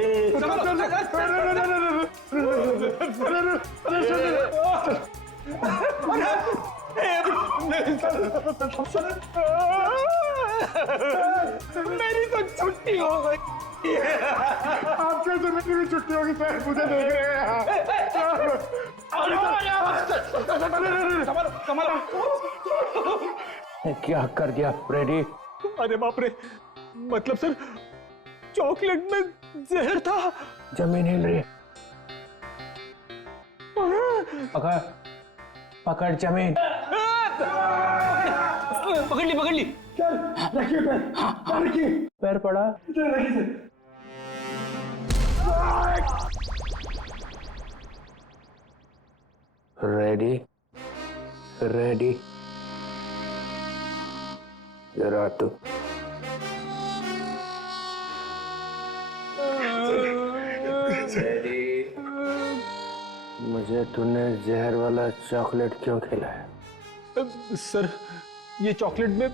मेरी तो छुट्टी हो गई। आपके से मेरी भी छुट्टी होगी सर, मुझे देख रहे हैं। संभालो। क्या कर दिया रेडी? अरे बाप रे, मतलब सर चॉकलेट में जहर था। जमीन हिल रही है, पकड़ जमीन। पकड़ ली। चल रखिए पैर, रखिए पैर पड़ा। रखिए रेडी रेडी जरा तो रेडी। मुझे तूने जहर वाला चॉकलेट क्यों खिलाया? सर ये चॉकलेट में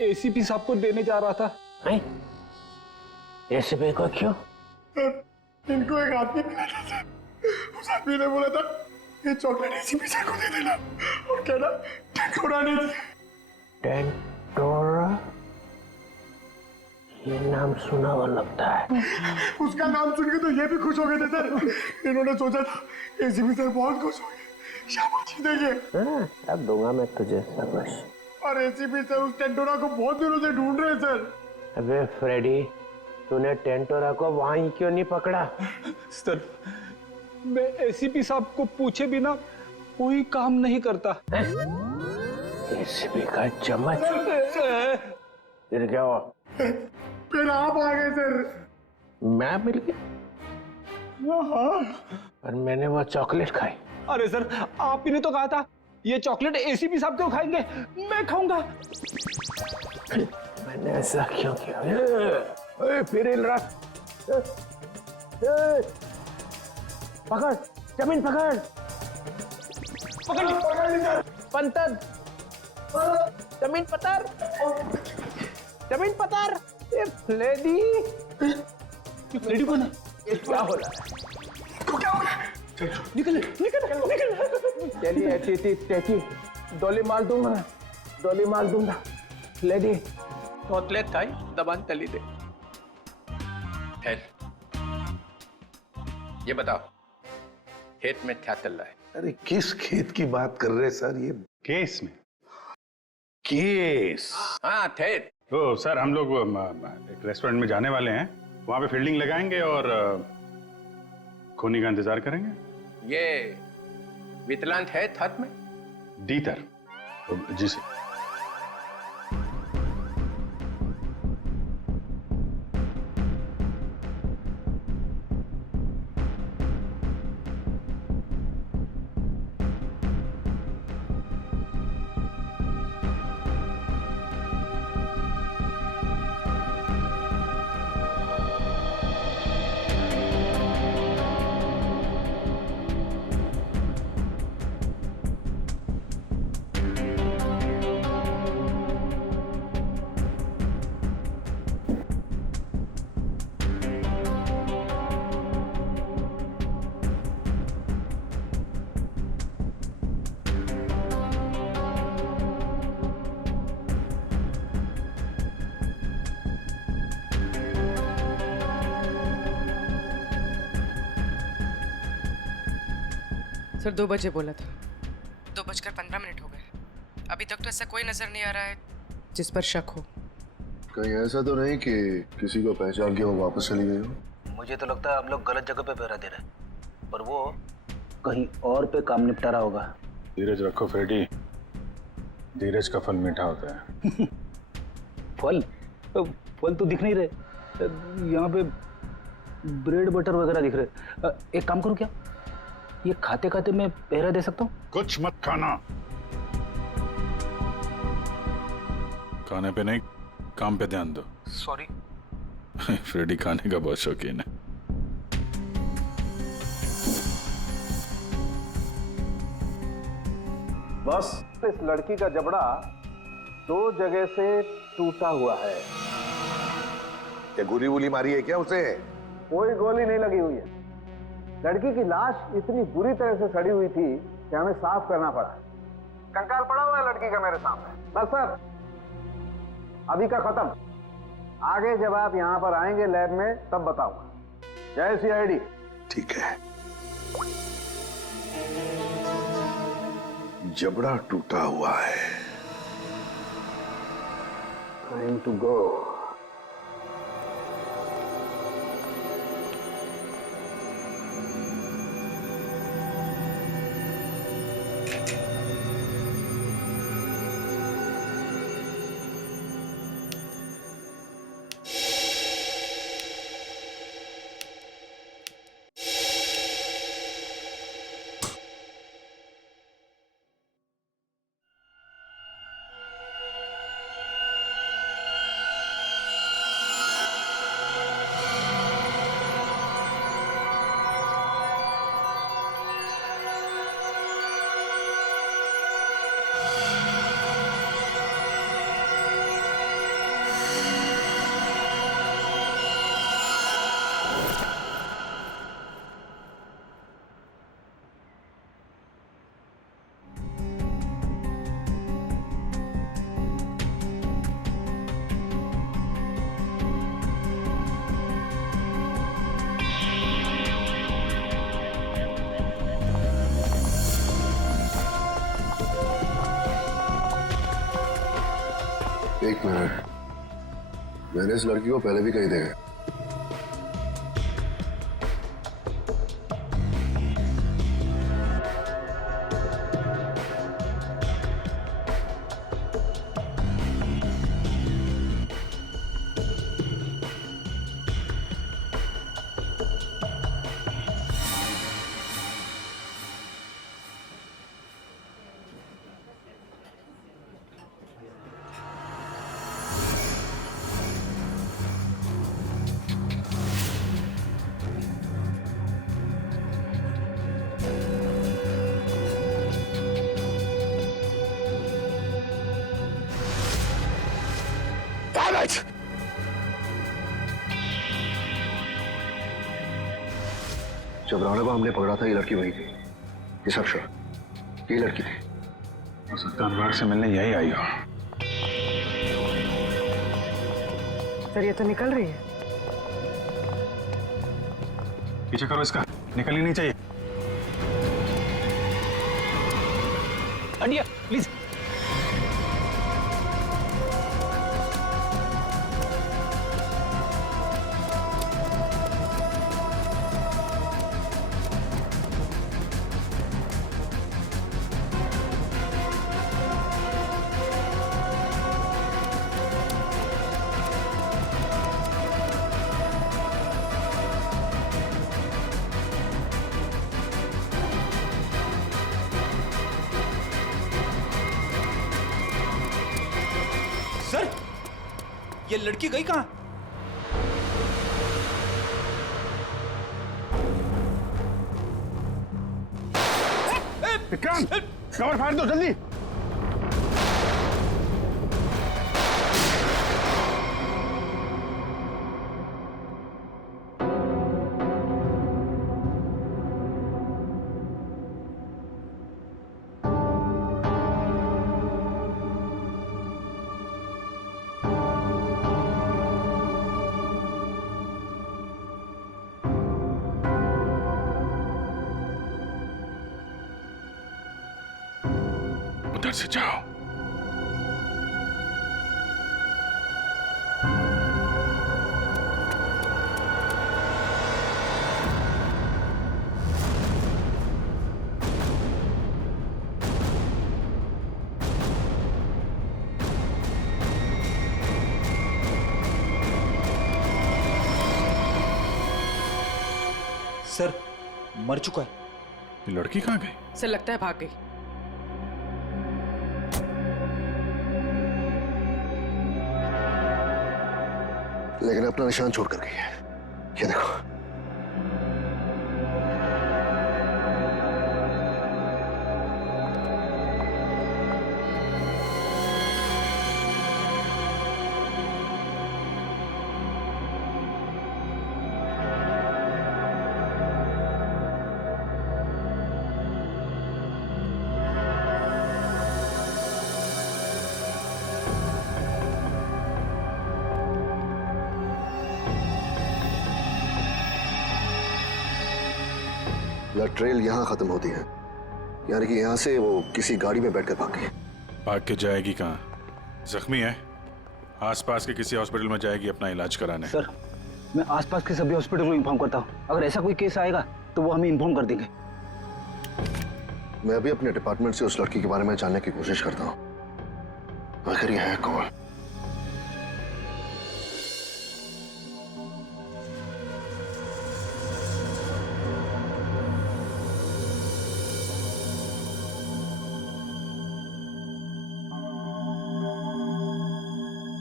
एसीपी साहब को देने जा रहा था। एसीपी को क्यों? इनको एक आदमी मिला था सर, उस आदमी ने बोला था ये चॉकलेट एसीपी सर को दे देना और कहना टेंटोरा ने दिया। टेंटोरा? ये नाम सुना हुआ लगता है। उसका नाम सुन के तो ये भी खुश हो गए थे सर। इन्होंने सोचा था एसीपी सर बहुत खुश हो गए, शाबाशी देंगे। अब दूंगा मैं तुझे शाबाश। और एसीपी सर उस टेंटोरा को बहुत दिनों से ढूंढ रहे हैं सर। अबे फ्रेडी, तूने टेंटोरा को वहीं क्यों नहीं पकड़ा? सर मैं एसीपी साहब को पूछे बिना कोई काम नहीं करता। एसीपी का चम्मच? फिर क्या हुआ? फिर आप आ गए सर। मैं मिल गया? और मैंने वो चॉकलेट खाई। अरे सर आप ही ने तो कहा था ये चॉकलेट एसीपी साहब क्यों खाएंगे, मैं खाऊंगा। मैंने ऐसा क्यों किया? फिर हिल रहा। पकड़, जमीन पकड़। पकड़ पंतर, जमीन पतर, जमीन पतर। लेडी, लेडी कौन है? क्या हो रहा है? क्या हो गया? निकल निकल निकल। चलिए टेकी, डोली मार दूंगा, डोली मार दूंगा। लेडी, चॉकलेट खाई, दबान तली दे। ये बताओ खेत में क्या चल रहा है? अरे किस खेत की बात कर रहे सर? ये केस में केस? हाँ थे। तो सर हम लोग एक रेस्टोरेंट में जाने वाले हैं, वहां पे फील्डिंग लगाएंगे और खूनी का इंतजार करेंगे। ये वितलांत है थत में? डीतर। जी सर। सर 2 बजे बोला था, 2:15 हो गए। अभी तक तो ऐसा कोई नजर नहीं आ रहा है जिस पर शक हो। कहीं ऐसा तो नहीं कि किसी को पहचान के वो वापस चली गई हो? मुझे तो लगता है हम लोग गलत जगह पे पहरा दे रहे हैं, पर वो कहीं और पे काम निपटा रहा होगा। धीरज रखो फ्रेडी, धीरज का फल मीठा होता है। फल? फल तो दिख नहीं रहे, यहाँ पे ब्रेड बटर वगैरह दिख रहे। एक काम करूँ क्या, ये खाते खाते मैं पहरा दे सकता हूँ? कुछ मत खाना। खाने पे नहीं, काम पे ध्यान दो। सॉरी। फ्रेडी खाने का बहुत शौकीन है। बस इस लड़की का जबड़ा 2 जगह से टूटा हुआ है। क्या गोली वोली मारी है क्या उसे? कोई गोली नहीं लगी हुई है। लड़की की लाश इतनी बुरी तरह से सड़ी हुई थी कि हमें साफ करना पड़ा। कंकाल पड़ा हुआ है लड़की का मेरे सामने। बस सर, अभी का खत्म। आगे जब आप यहाँ पर आएंगे लैब में तब बताऊंगा। जय सीआईडी। ठीक है। जबड़ा टूटा हुआ है। Time to go. एक मिनट, मैंने इस लड़की को पहले भी कहीं देखा। जब राणा को हमने पकड़ा था ये लड़की वही थी। ये सब श्योर ये लड़की थी। हो सकता है अनुराग से मिलने यही आई हो। सर ये तो निकल रही है। पीछे करो इसका, निकलनी नहीं चाहिए। हटिए प्लीज। सर, ये लड़की गई कहाँ? विक्रांत, कवर फायर दो जल्दी। उधर से जाओ। सर, मर चुका है। ये लड़की कहाँ गई? सर लगता है भाग गई। लेकिन अपना निशान छोड़ कर गई है। ये देखो। ट्रेल यहां खत्म होती है, यानी कि यहां से वो किसी गाड़ी में बैठकर भाग गई। भाग के जाएगी कहाँ? जख्मी है, आसपास के किसी हॉस्पिटल में जाएगी अपना इलाज कराने। सर, मैं आसपास के सभी हॉस्पिटल को इन्फॉर्म करता हूँ। अगर ऐसा कोई केस आएगा तो वो हमें इन्फॉर्म कर देंगे। मैं भी अपने डिपार्टमेंट से उस लड़की के बारे में जानने की कोशिश करता हूँ। आखिर यह है कौन?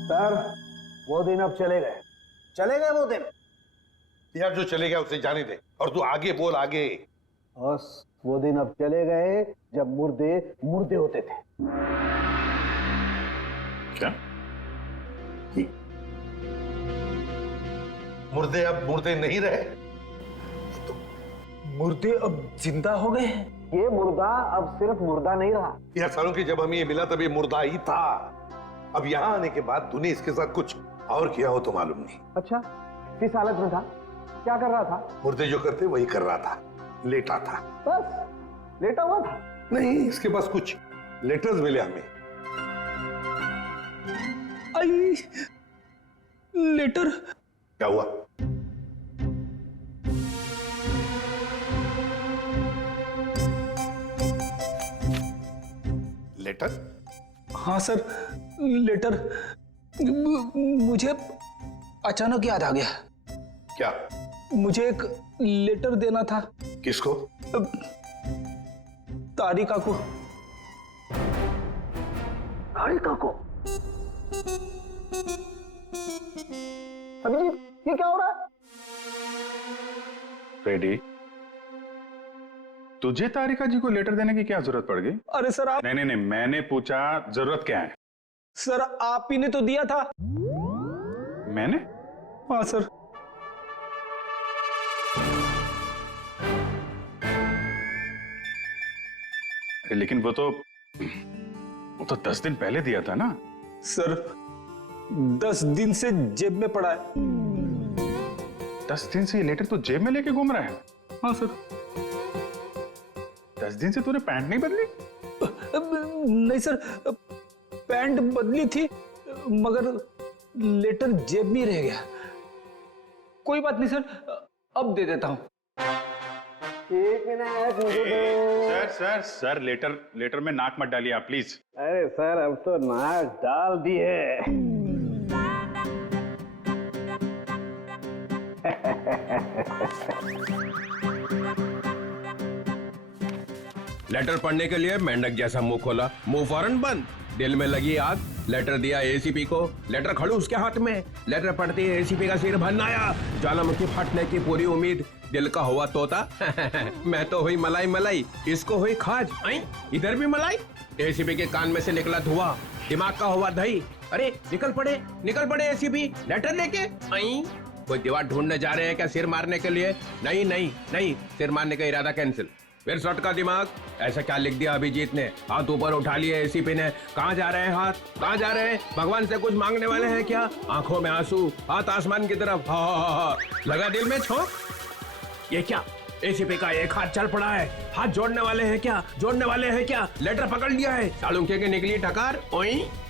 सर, वो दिन अब चले गए। चले गए वो दिन। यार जो चले गया उसे जाने दे, और तू आगे बोल आगे। बस वो दिन अब चले गए जब मुर्दे मुर्दे होते थे। क्या? मुर्दे अब मुर्दे नहीं रहे, तो मुर्दे अब जिंदा हो गए। ये मुर्दा अब सिर्फ मुर्दा नहीं रहा। यार सालों की जब हमें ये मिला तब ये मुर्दा ही था। अब यहाँ आने के बाद तूने इसके साथ कुछ और किया हो तो मालूम नहीं। अच्छा, किस हालत में था? क्या कर रहा था? मुर्दे जो करते वही कर रहा था, लेटा था। बस लेटा हुआ था? नहीं, इसके पास कुछ लेटर्स मिले हमें। My letter. क्या हुआ? लेटर? हाँ सर, लेटर। मुझे अचानक याद आ गया। क्या? मुझे एक लेटर देना था। किसको? तारिका को। तारिका को? अभिजीत, ये क्या हो रहा है? रेडी? तुझे तारिका जी को लेटर देने की क्या जरूरत पड़ गई? अरे सर आप। नहीं, मैंने पूछा जरूरत क्या है? सर आप ही ने तो दिया था। मैंने? हाँ सर। अरे लेकिन वो तो 10 दिन पहले दिया था ना। सर 10 दिन से जेब में पड़ा है। 10 दिन से ये लेटर तो जेब में लेके घूम रहा है? हाँ सर। 10 दिन से तूने पैंट नहीं बदली? नहीं सर, पैंट बदली थी मगर लेटर जेब में रह गया। कोई बात नहीं सर, अब दे देता हूं। एक मिनट मुझे सर लेटर में नाक मत डालिए आप प्लीज। अरे सर अब तो नाक डाल दी है। लेटर पढ़ने के लिए मेंढक जैसा मुंह खोला, मुंह फौरन बंद। दिल में लगी आग। लेटर दिया एसीपी को, लेटर खड़ूस के हाथ में। लेटर पढ़ते ही एसीपी का सिर भरना आया। ज्वालामुखी फटने की पूरी उम्मीद। दिल का हुआ तोता मैं तो हुई मलाई मलाई, इसको हुई खाज। इधर भी मलाई। एसीपी के कान में से निकला धुआं, दिमाग का हुआ दही। अरे निकल पड़े एसीपी लेटर लेके। कोई दीवार ढूंढने जा रहे हैं क्या सिर मारने के लिए? नहीं, सिर मारने का इरादा कैंसिल। फिर शॉट का दिमाग। ऐसा क्या लिख दिया अभिजीत ने? हाथ ऊपर उठा लिए एसीपी ने। कहाँ जा रहे हैं हाथ? कहाँ जा रहे हैं? भगवान से कुछ मांगने वाले हैं क्या? आंखों में आंसू, हाथ आसमान की तरफ। हा। लगा दिल में छोंक। ये क्या? एसीपी का एक हाथ चल पड़ा है। हाथ जोड़ने वाले हैं क्या? लेटर पकड़ लिया है। सालुंखे की निकली टकार।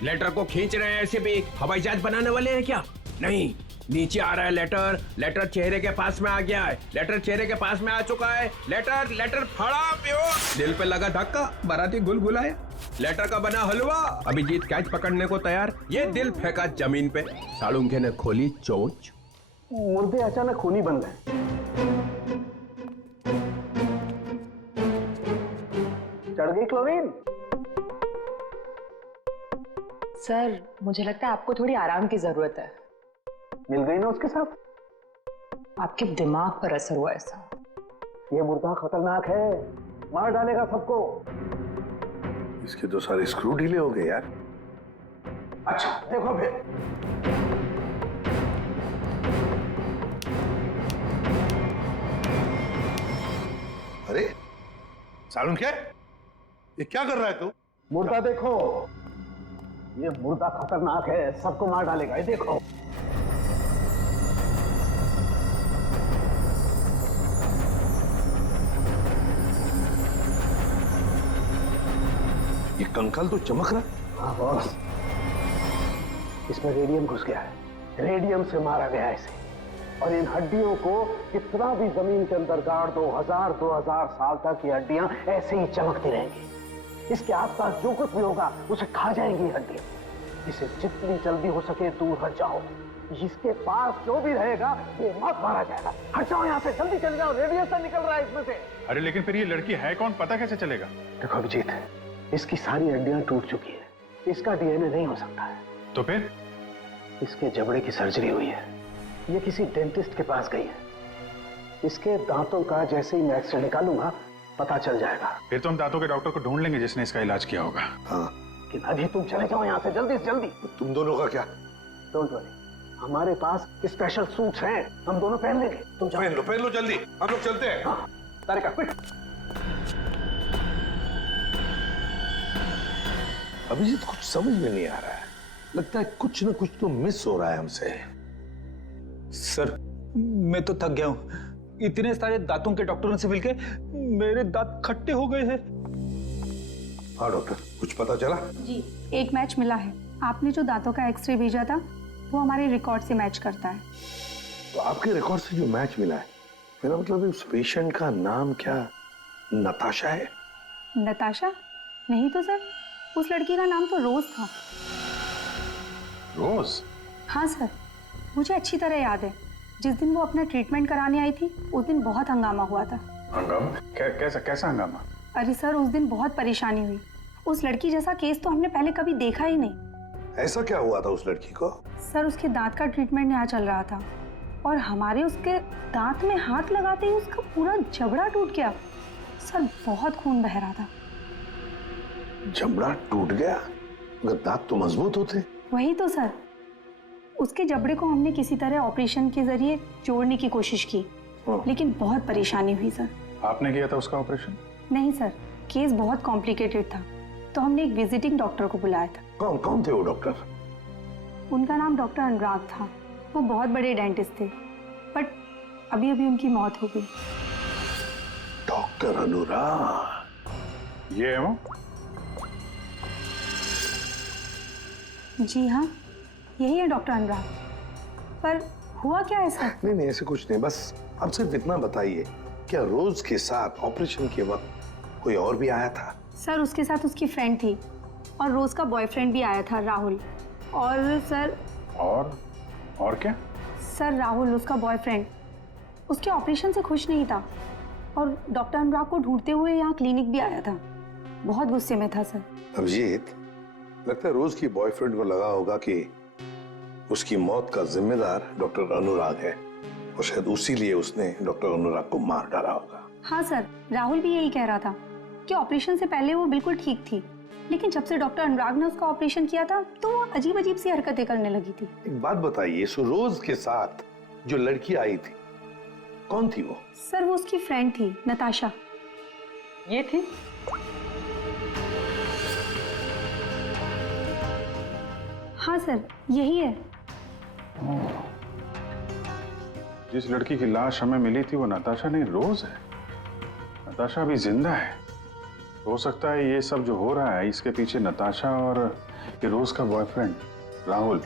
लेटर को खींच रहे हैं एसीपी। हवाई जहाज बनाने वाले हैं क्या? नहीं, नीचे आ रहा है लेटर चेहरे के पास में आ गया है। लेटर चेहरे के पास में आ चुका है। लेटर फड़ा प्यो। दिल पे लगा धक्का, बाराती गुलगुलाया। लेटर का बना हलवा। अभिजीत कैच पकड़ने को तैयार। ये दिल फेंका जमीन पे। सालुंखे ने खोली चोंच। मुर्दे अचानक खूनी बन गए। चढ़ गई क्लोरीन। सर मुझे लगता है आपको थोड़ी आराम की जरूरत है। मिल गई ना उसके साथ? आपके दिमाग पर असर हुआ ऐसा। ये मुर्दा खतरनाक है, मार डालेगा सबको। इसके तो सारे स्क्रू ढीले हो गए यार। अच्छा देखो फिर। अरे सालुंखे, ये क्या कर रहा है तू? मुर्दा देखो, ये मुर्दा खतरनाक है, सबको मार डालेगा। ये देखो। ये कंकाल तो चमक रहा। हाँ बॉस, इसमें रेडियम घुस गया है। रेडियम से मारा गया इसे। और इन हड्डियों को कितना भी जमीन के अंदर गाड़ दो, 2000 साल तक ये हड्डियां ऐसे ही चमकती रहेंगी। इसके आसपास जो कुछ भी होगा उसे खा जाएंगी हड्डियां। इसे जितनी जल्दी हो सके दूर हट जाओ। इसके पास जो भी रहेगा ये मत मारा जाएगा। हट जाओ यहाँ से, जल्दी चले जाओ। रेडिएशन निकल रहा है इसमें से। अरे लेकिन फिर ये लड़की है कौन, पता कैसे चलेगा? देखो अभिजीत, इसकी सारी हड्डियां टूट चुकी है। इसका डीएनए नहीं हो सकता है। तो फिर? इसके जबड़े की सर्जरी हुई है। ये किसी डेंटिस्ट के पास गई है। इसके दांतों का जैसे ही मैं एक्सरे निकालूंगा पता चल जाएगा। फिर तो हम दांतों के डॉक्टर को ढूंढ लेंगे जिसने इसका इलाज किया होगा। हाँ, लेकिन अभी तुम चले जाओ यहाँ से जल्दी से जल्दी। तुम दोनों का क्या? डोंट वरी, हमारे पास स्पेशल सूट्स हैं, हम दोनों पहन लेंगे। तुम जाओ। पहन लो जल्दी, हम लोग चलते हैं। हाँ, तारिका क्विक। अभिजीत कुछ समझ में नहीं आ रहा है। लगता है कुछ ना कुछ तो मिस हो रहा है हमसे। सर मैं तो थक गया हूं। इतने सारे दांतों के डॉक्टरों से मिलके मेरे दांत खट्टे हो गए हैं। हाँ डॉक्टर, कुछ पता चला? जी, एक मैच मिला है। आपने जो दांतों का एक्सरे भेजा था वो हमारे रिकॉर्ड से मैच करता है। तो आपके रिकॉर्ड से जो मैच मिला है, मेरा मतलब है उस पेशेंट का नाम क्या नताशा है? नताशा? नहीं तो सर, उस लड़की का नाम तो रोज था। रोज? हाँ सर, मुझे अच्छी तरह याद है। जिस दिन वो अपना ट्रीटमेंट कराने आई थी उस दिन बहुत हंगामा हुआ था। हंगामा? कैसा हंगामा? अरे सर, उस दिन बहुत परेशानी हुई। उस लड़की जैसा केस तो हमने पहले कभी देखा ही नहीं। ऐसा क्या हुआ था उस लड़की को? सर, उसके दांत का ट्रीटमेंट यहाँ चल रहा था और हमारे उसके दांत में हाथ लगाते ही उसका पूरा जबड़ा टूट गया। सर, बहुत खून बह रहा था। जबड़ा टूट गया? मगर दांत तो मजबूत होते। वही तो सर, उसके जबड़े को हमने किसी तरह ऑपरेशन के जरिए जोड़ने की कोशिश की, लेकिन बहुत परेशानी हुई सर। आपने किया था उसका ऑपरेशन? नहीं सर, केस बहुत कॉम्प्लिकेटेड था, तो हमने एक विजिटिंग डॉक्टर को बुलाया था। कौन थे वो डॉक्टर? उनका नाम डॉक्टर अनुराग था। वो बहुत बड़े डेंटिस्ट थे, बट अभी अभी उनकी मौत हो गई। डॉक्टर अनुराग? ये है वो? जी हाँ, यही है डॉक्टर अनुराग। पर हुआ क्या है सर? नहीं, ऐसे कुछ नहीं। बस आप सिर्फ इतना बताइए, क्या रोज के साथ ऑपरेशन के वक्त कोई और भी आया था? सर, उसके साथ उसकी फ्रेंड थी और रोज का बॉयफ्रेंड भी आया था, राहुल। और सर और क्या? सर, राहुल उसका बॉयफ्रेंड उसके ऑपरेशन से खुश नहीं था और डॉक्टर अनुराग को ढूंढते हुए यहाँ क्लिनिक भी आया था। बहुत गुस्से में था सर। अभिजीत, लगता है रोज की बॉयफ्रेंड को लगा होगा कि उसकी मौत का जिम्मेदार डॉक्टर अनुराग है और शायद उसी लिए उसने डॉक्टर अनुराग को मार डाला होगा। हाँ सर, राहुल भी यही कह रहा था कि ऑपरेशन से पहले वो बिल्कुल ठीक थी, लेकिन जब से डॉक्टर अनुराग ने उसका ऑपरेशन किया था तो वो अजीब अजीब सी हरकतें करने लगी थी। एक बात बताइए, रोज के साथ जो लड़की आई थी, कौन थी वो? सर, वो उसकी फ्रेंड थी, नताशा। ये थी? हाँ सर, यही है। जिस लड़की की लाश हमें मिली थी वो नताशा नहीं, रोज है। नताशा अभी जिंदा है। हो सकता है ये सब जो हो रहा है इसके पीछे नताशा और ये रोज का बॉयफ्रेंड राहुल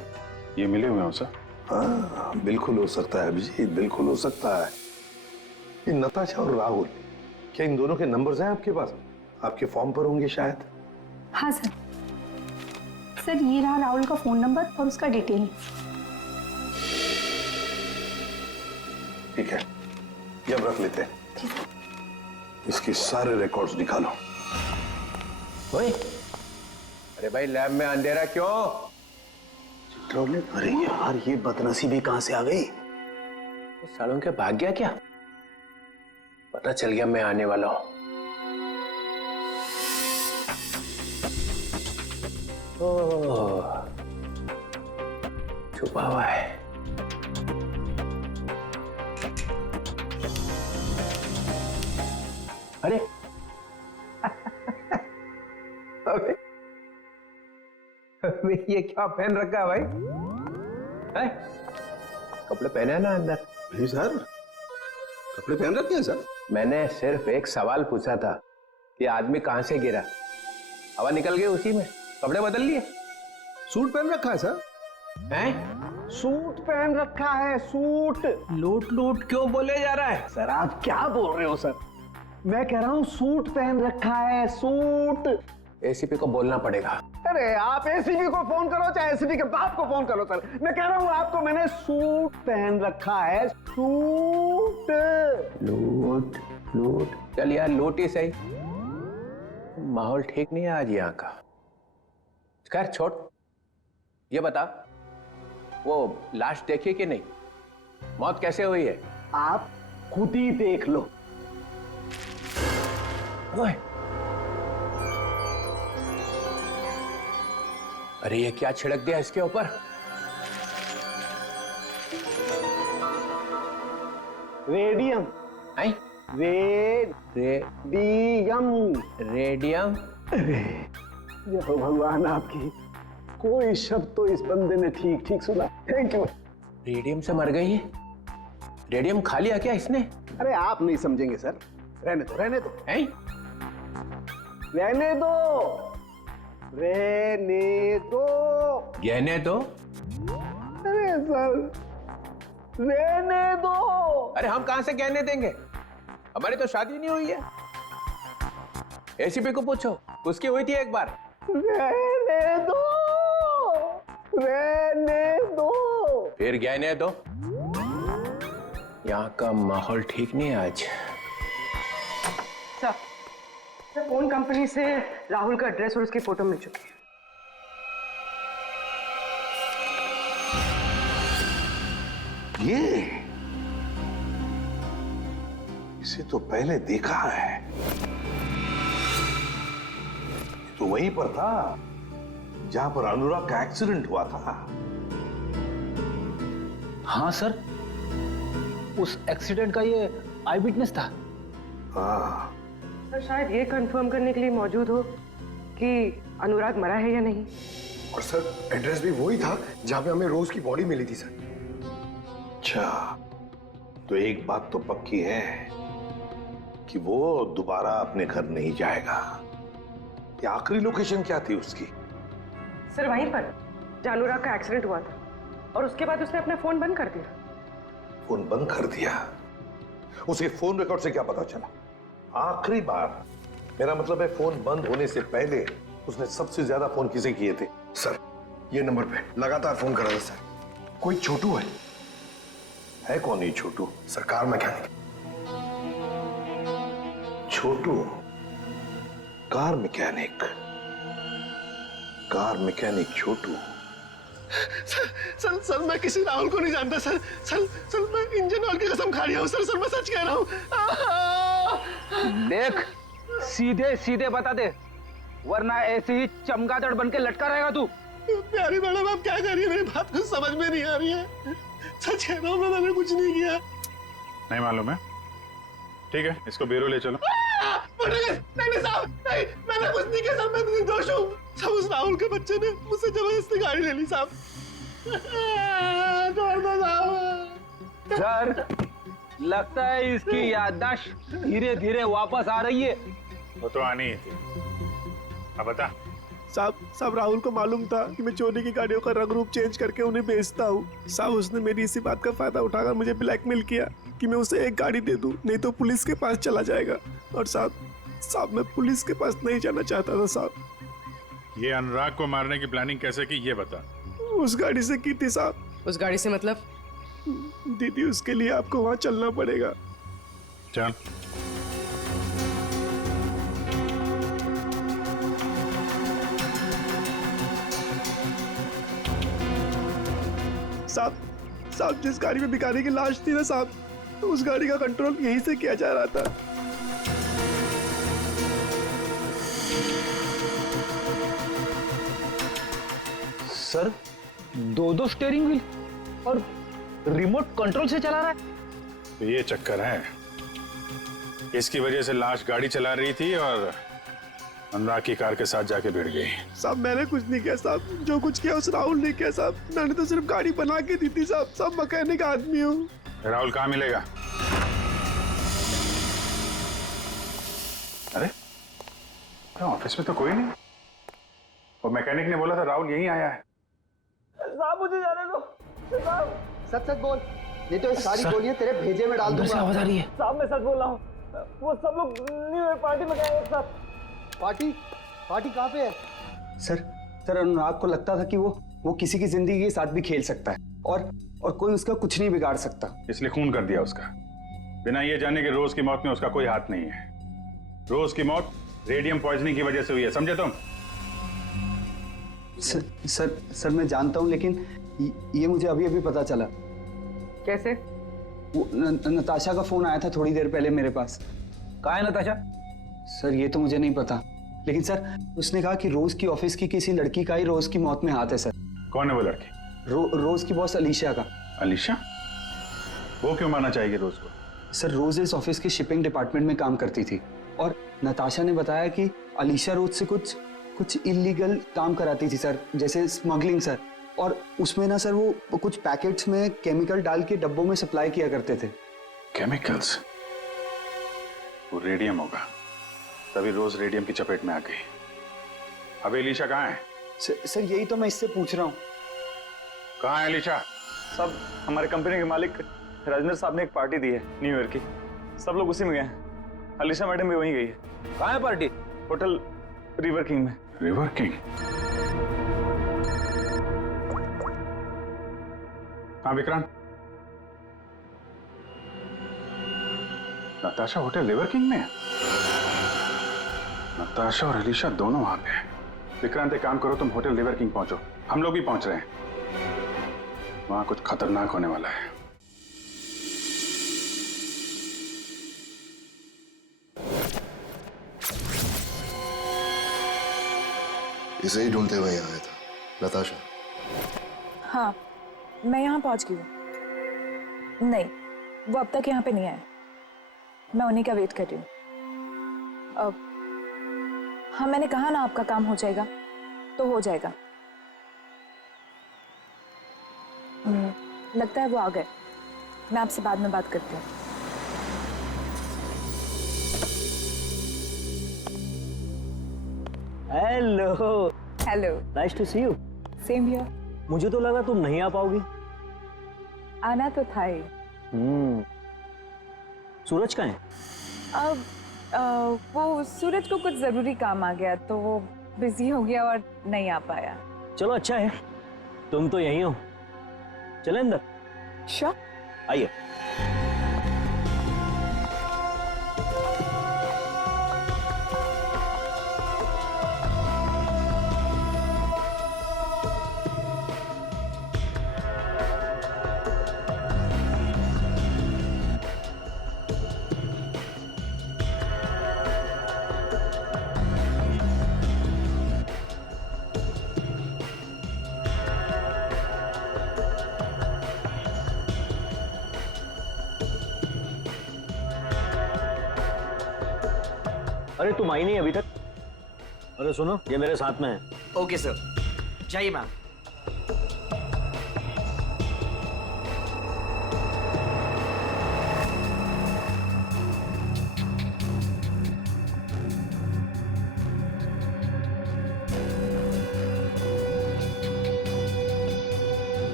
ये मिले हुए हो सर। हाँ, बिल्कुल हो सकता है अभिजीत, बिल्कुल हो सकता है। ये नताशा और राहुल, क्या इन दोनों के नंबर्स हैं आपके पास? आपके फॉर्म पर होंगे शायद। हाँ सर। सर, ये रहा राहुल का फोन नंबर और उसका डिटेल। ठीक है, ये अब रख लेते हैं। इसके सारे रिकॉर्ड्स निकालो। ओए, अरे भाई, लैब में अंधेरा क्यों? अरे यार, ये बदनसीबी कहां से आ गई? सालों के भाग गया क्या? पता चल गया मैं आने वाला हूं। ओह, छुपा हुआ है। अरे अबे ये क्या पहन रखा है भाई? है? कपड़े पहने हैं ना अंदर? नहीं सर, कपड़े पहन रखे हैं सर। मैंने सिर्फ एक सवाल पूछा था कि आदमी कहां से गिरा, हवा निकल गई उसी में, कपड़े बदल लिए। सूट पहन रखा है सर। हैं? सूट पहन रखा है, सूट। लूट लूट क्यों बोले जा रहा है? सर, आप क्या बोल रहे हो सर? मैं कह रहा हूँ सूट पहन रखा है, सूट। एसीपी को बोलना पड़ेगा। अरे आप एसीपी को फोन करो चाहे एसीपी के बाप को फोन करो सर, मैं कह रहा हूँ आपको मैंने सूट पहन रखा है, सूट। लूट लूट, चल यार लूट ही सही। माहौल ठीक नहीं है आज यहाँ का। खैर छोड़, ये बता वो लाश देखी कि नहीं? मौत कैसे हुई है? आप खुद ही देख लो। ओए, अरे ये क्या छिड़क दिया इसके ऊपर? रेडियम। हैं? रेडियम। रेडियम? जय हो भगवान आपकी, कोई शब्द तो इस बंदे ने ठीक ठीक सुना। Thank you. रेडियम से मर गई है? रेडियम खा लिया क्या इसने? अरे आप नहीं समझेंगे सर, रहने दो रहने दो। हैं? रहने दो रहने दो। गहने दो। अरे सर, रहने दो। अरे हम कहां से गहने देंगे, हमारी तो शादी नहीं हुई है। एसीपी को पूछो, उसकी हुई थी एक बार। रहने दो, रहने दो। फिर गहने दो। यहाँ का माहौल ठीक नहीं है आज। सर फोन कंपनी से राहुल का एड्रेस और उसकी फोटो मिल चुकी है। ये इसे तो पहले देखा है, तो वहीं पर था जहां पर अनुराग का एक्सीडेंट हुआ था। हाँ सर, उस एक्सीडेंट का ये आई विटनेस था। हाँ सर शायद ये कंफर्म करने के लिए मौजूद हो कि अनुराग मरा है या नहीं। और सर एड्रेस भी वही था जहां पे हमें रोज की बॉडी मिली थी सर। अच्छा, तो एक बात तो पक्की है कि वो दोबारा अपने घर नहीं जाएगा। ये आखिरी लोकेशन क्या थी उसकी? सर वहीं पर जहाँ अनुराग का एक्सीडेंट हुआ था, और उसके बाद उसने अपना फोन बंद कर दिया। फोन बंद कर दिया? उसे फोन रिकॉर्ड से क्या पता चला? आखिरी बार, मेरा मतलब है फोन बंद होने से पहले उसने सबसे ज्यादा फोन किसे किए थे? सर ये नंबर पे लगातार फोन कर रहा था सर। कोई छोटू है कौन ये छोटू? सरकार मैकेनिक। छोटू कार मैकेनिक, कार मैकेनिक छोटू। सर मैं किसी राहुल को नहीं जानता सर। सर मैं इंजन ऑयल की कसम खा रहा हूँ सर मैं सच कह रहा हूँ। देख, सीधे सीधे बता दे, वरना ऐसे ही चमगादड़ बन के लटका रहेगा तू। प्यारी मैडम आप क्या कर रही है, मेरी बात कुछ समझ में नहीं आ रही है। सच कह रहा हूँ मैंने कुछ नहीं किया। नहीं मालूम है? ठीक है, इसको ब्यूरो ले चलो। नहीं साहब, नहीं मैंने कुछ नहीं किया सर, मैं निर्दोष हूँ। सब उस राहुल के बच्चे ने मुझसे जबरदस्ती गाड़ी ले ली साहब। छोड़ दो साहब। सर लगता है इसकी याददाश्त धीरे धीरे वापस आ रही है। वो तो आनी ही थी। अब बता। साहब राहुल को मालूम था कि मैं चोरी की गाड़ियों का रंग रूप चेंज करके उन्हें बेचता हूँ। साहब उसने मेरी इसी बात का फायदा उठाकर मुझे ब्लैकमेल किया कि मैं उसे एक गाड़ी दे दूं, नहीं तो पुलिस के पास चला जाएगा। और साहब मैं पुलिस के पास नहीं जाना चाहता था साहब। ये अनुराग को मारने की प्लानिंग कैसे की ये बता। उस गाड़ी से की थी साहब। उस गाड़ी से मतलब? दीदी उसके लिए आपको वहां चलना पड़ेगा। चल। साहब जिस गाड़ी में भिखारी की लाश थी ना साहब, तो उस गाड़ी का कंट्रोल यहीं से किया जा रहा था। सर दो स्टीयरिंग व्हील और रिमोट कंट्रोल से चला रहा है। तो ये चक्कर है, इसकी वजह से लाश गाड़ी चला रही थी और अनुराग की कार के साथ जाके भिड़ गई। साहब मैंने कुछ नहीं किया साहब, जो कुछ किया उस राहुल ने किया साहब। मैंने तो सिर्फ गाड़ी बना के दी थी साहब। सब मैकेनिक आदमी हूँ। राहुल कहाँ मिलेगा? अरे ऑफिस में तो कोई नहीं। वो मैकेनिक ने बोला था राहुल यहीं आया है। साहब मुझे जाने दो साहब। सच बोल, नहीं तो ये सारी गोलियां तेरे भेजे में डाल दूंगा। आवाज आ रही है। साहब मैं सच बोल रहा हूँ, वो सब लोग न्यू ईयर पार्टी में गए एक साथ। पार्टी कहाँ पे है? सर अनुराग को लगता था कि वो किसी की जिंदगी के साथ भी खेल सकता है और कोई उसका कुछ नहीं बिगाड़ सकता, इसलिए खून कर दिया उसका, बिना ये जाने कि रोज की मौत में उसका कोई हाथ नहीं है। रोज की मौत रेडियम पॉइजनिंग की वजह से हुई है, समझे तुम? सर मैं जानता हूँ, लेकिन ये मुझे अभी पता चला। कैसे? वो नताशा का फोन आया था थोड़ी देर पहले मेरे पास। कहाँ है नताशा? सर ये तो मुझे नहीं पता, लेकिन सर उसने कहा कि रोज की ऑफिस की किसी लड़की का ही रोज की मौत में हाथ है। सर कौन है वो लड़की? रोज की बॉस अलीशा का। अलीशा? वो क्यों मारना चाहेगी रोज को? सर रोज इस ऑफिस के शिपिंग डिपार्टमेंट में काम करती थी और नताशा ने बताया कि अलीशा रोज से कुछ इलीगल काम कराती थी सर, जैसे स्मगलिंग सर। और उसमें ना सर वो कुछ पैकेट्स में केमिकल डाल के डब्बों में सप्लाई किया करते थे। केमिकल्स? वो रेडियम होगा, तभी रोज रेडियम की चपेट में आ गई। अब अलीशा कहाँ है? सर यही तो मैं इससे पूछ रहा हूँ। कहाँ है अलीशा? सब हमारे कंपनी के मालिक राजेंद्र साहब ने एक पार्टी दी है न्यू ईयर की, सब लोग उसी में गए हैं। अलीशा मैडम भी वहीं गई है। कहाँ है पार्टी? होटल रिवर किंग में। River king? हाँ Vikrant, Natasha hotel river king में है? नताशा और अलीशा दोनों वहां पे हैं। विक्रांत एक काम करो, तुम होटल रिवर किंग पहुंचो, हम लोग भी पहुंच रहे हैं। वहां कुछ खतरनाक होने वाला है। इसे ही ढूंढते हुए यहाँ आया था। नताशा? हाँ, मैं यहाँ पहुँच गई हूँ। नहीं, वो अब तक यहाँ पे नहीं आए। मैं उन्हीं का वेट कर रही हूँ। अब हाँ, मैंने कहा ना आपका काम हो जाएगा तो हो जाएगा। लगता है वो आ गए। मैं आपसे बाद में बात करती हूँ। Hello. Hello. Nice to see you. Same here. मुझे तो लगा तुम नहीं आ पाओगी। आना तो था ही। सूरज कहाँ है? अब वो सूरज को कुछ जरूरी काम आ गया तो वो बिजी हो गया और नहीं आ पाया। चलो अच्छा है, तुम तो यहीं हो। चले अंदर? श्योर। आइए। अरे तुम आई नहीं अभी तक? अरे सुनो, ये मेरे साथ में है। ओके सर, जाइए मैम।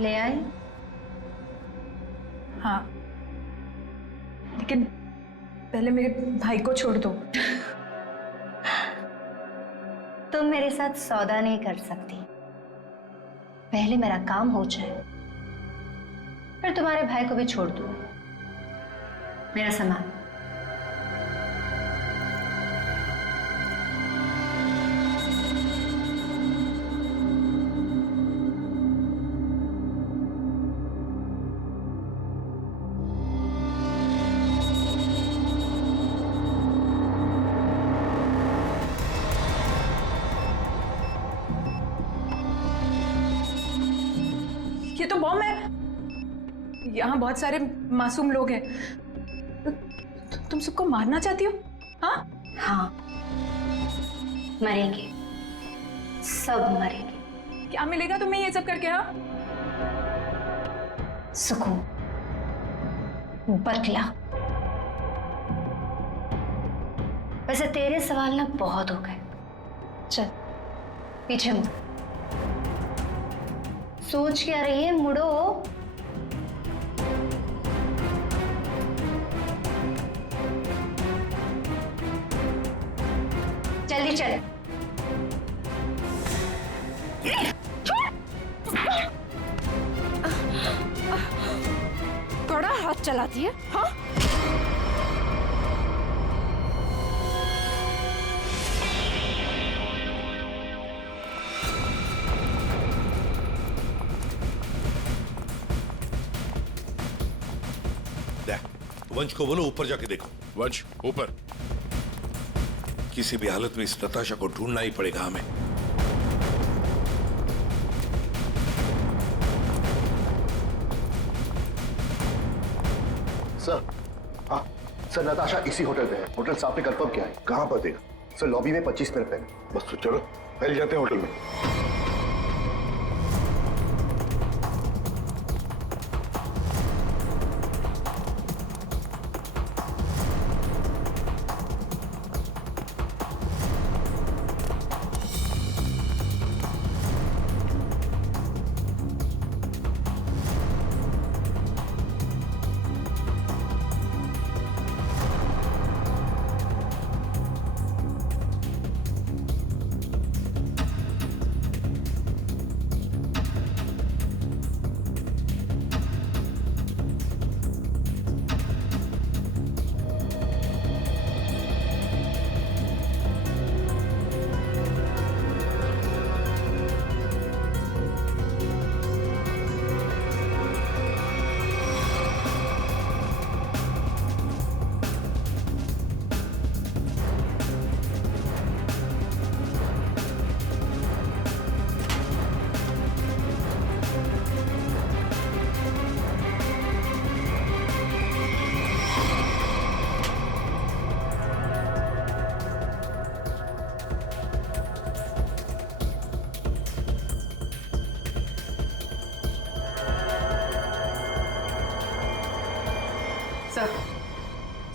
ले आए? हाँ, लेकिन पहले मेरे भाई को छोड़ दो। तुम मेरे साथ सौदा नहीं कर सकती। पहले मेरा काम हो जाए, फिर तुम्हारे भाई को भी छोड़ दो। मेरा सामान। ये तो बॉम्ब है। यहाँ बहुत सारे मासूम लोग हैं। तुम सबको मारना चाहती हो? हाँ? हाँ, मरेंगे, सब मरेंगे। क्या मिलेगा तुम्हें ये सब करके? हाँ, सुकून, बदला। वैसे तेरे सवाल ना बहुत हो गए। चल पीछे मुड़। सोच क्या रही है? मुड़ो। जल्दी चल। बड़ा हाथ चलाती है। हाँ, वंश को बोलो ऊपर जाके देखो। वंश ऊपर। किसी भी हालत में इस नताशा को ढूंढना ही पड़ेगा हमें। सर, हाँ सर, नताशा इसी होटल पे है। होटल साहब ने कंफर्म किया है। कहाँ पते? सर लॉबी में 25 मिनट पहले। बस तो चलो पहले जाते हैं होटल में।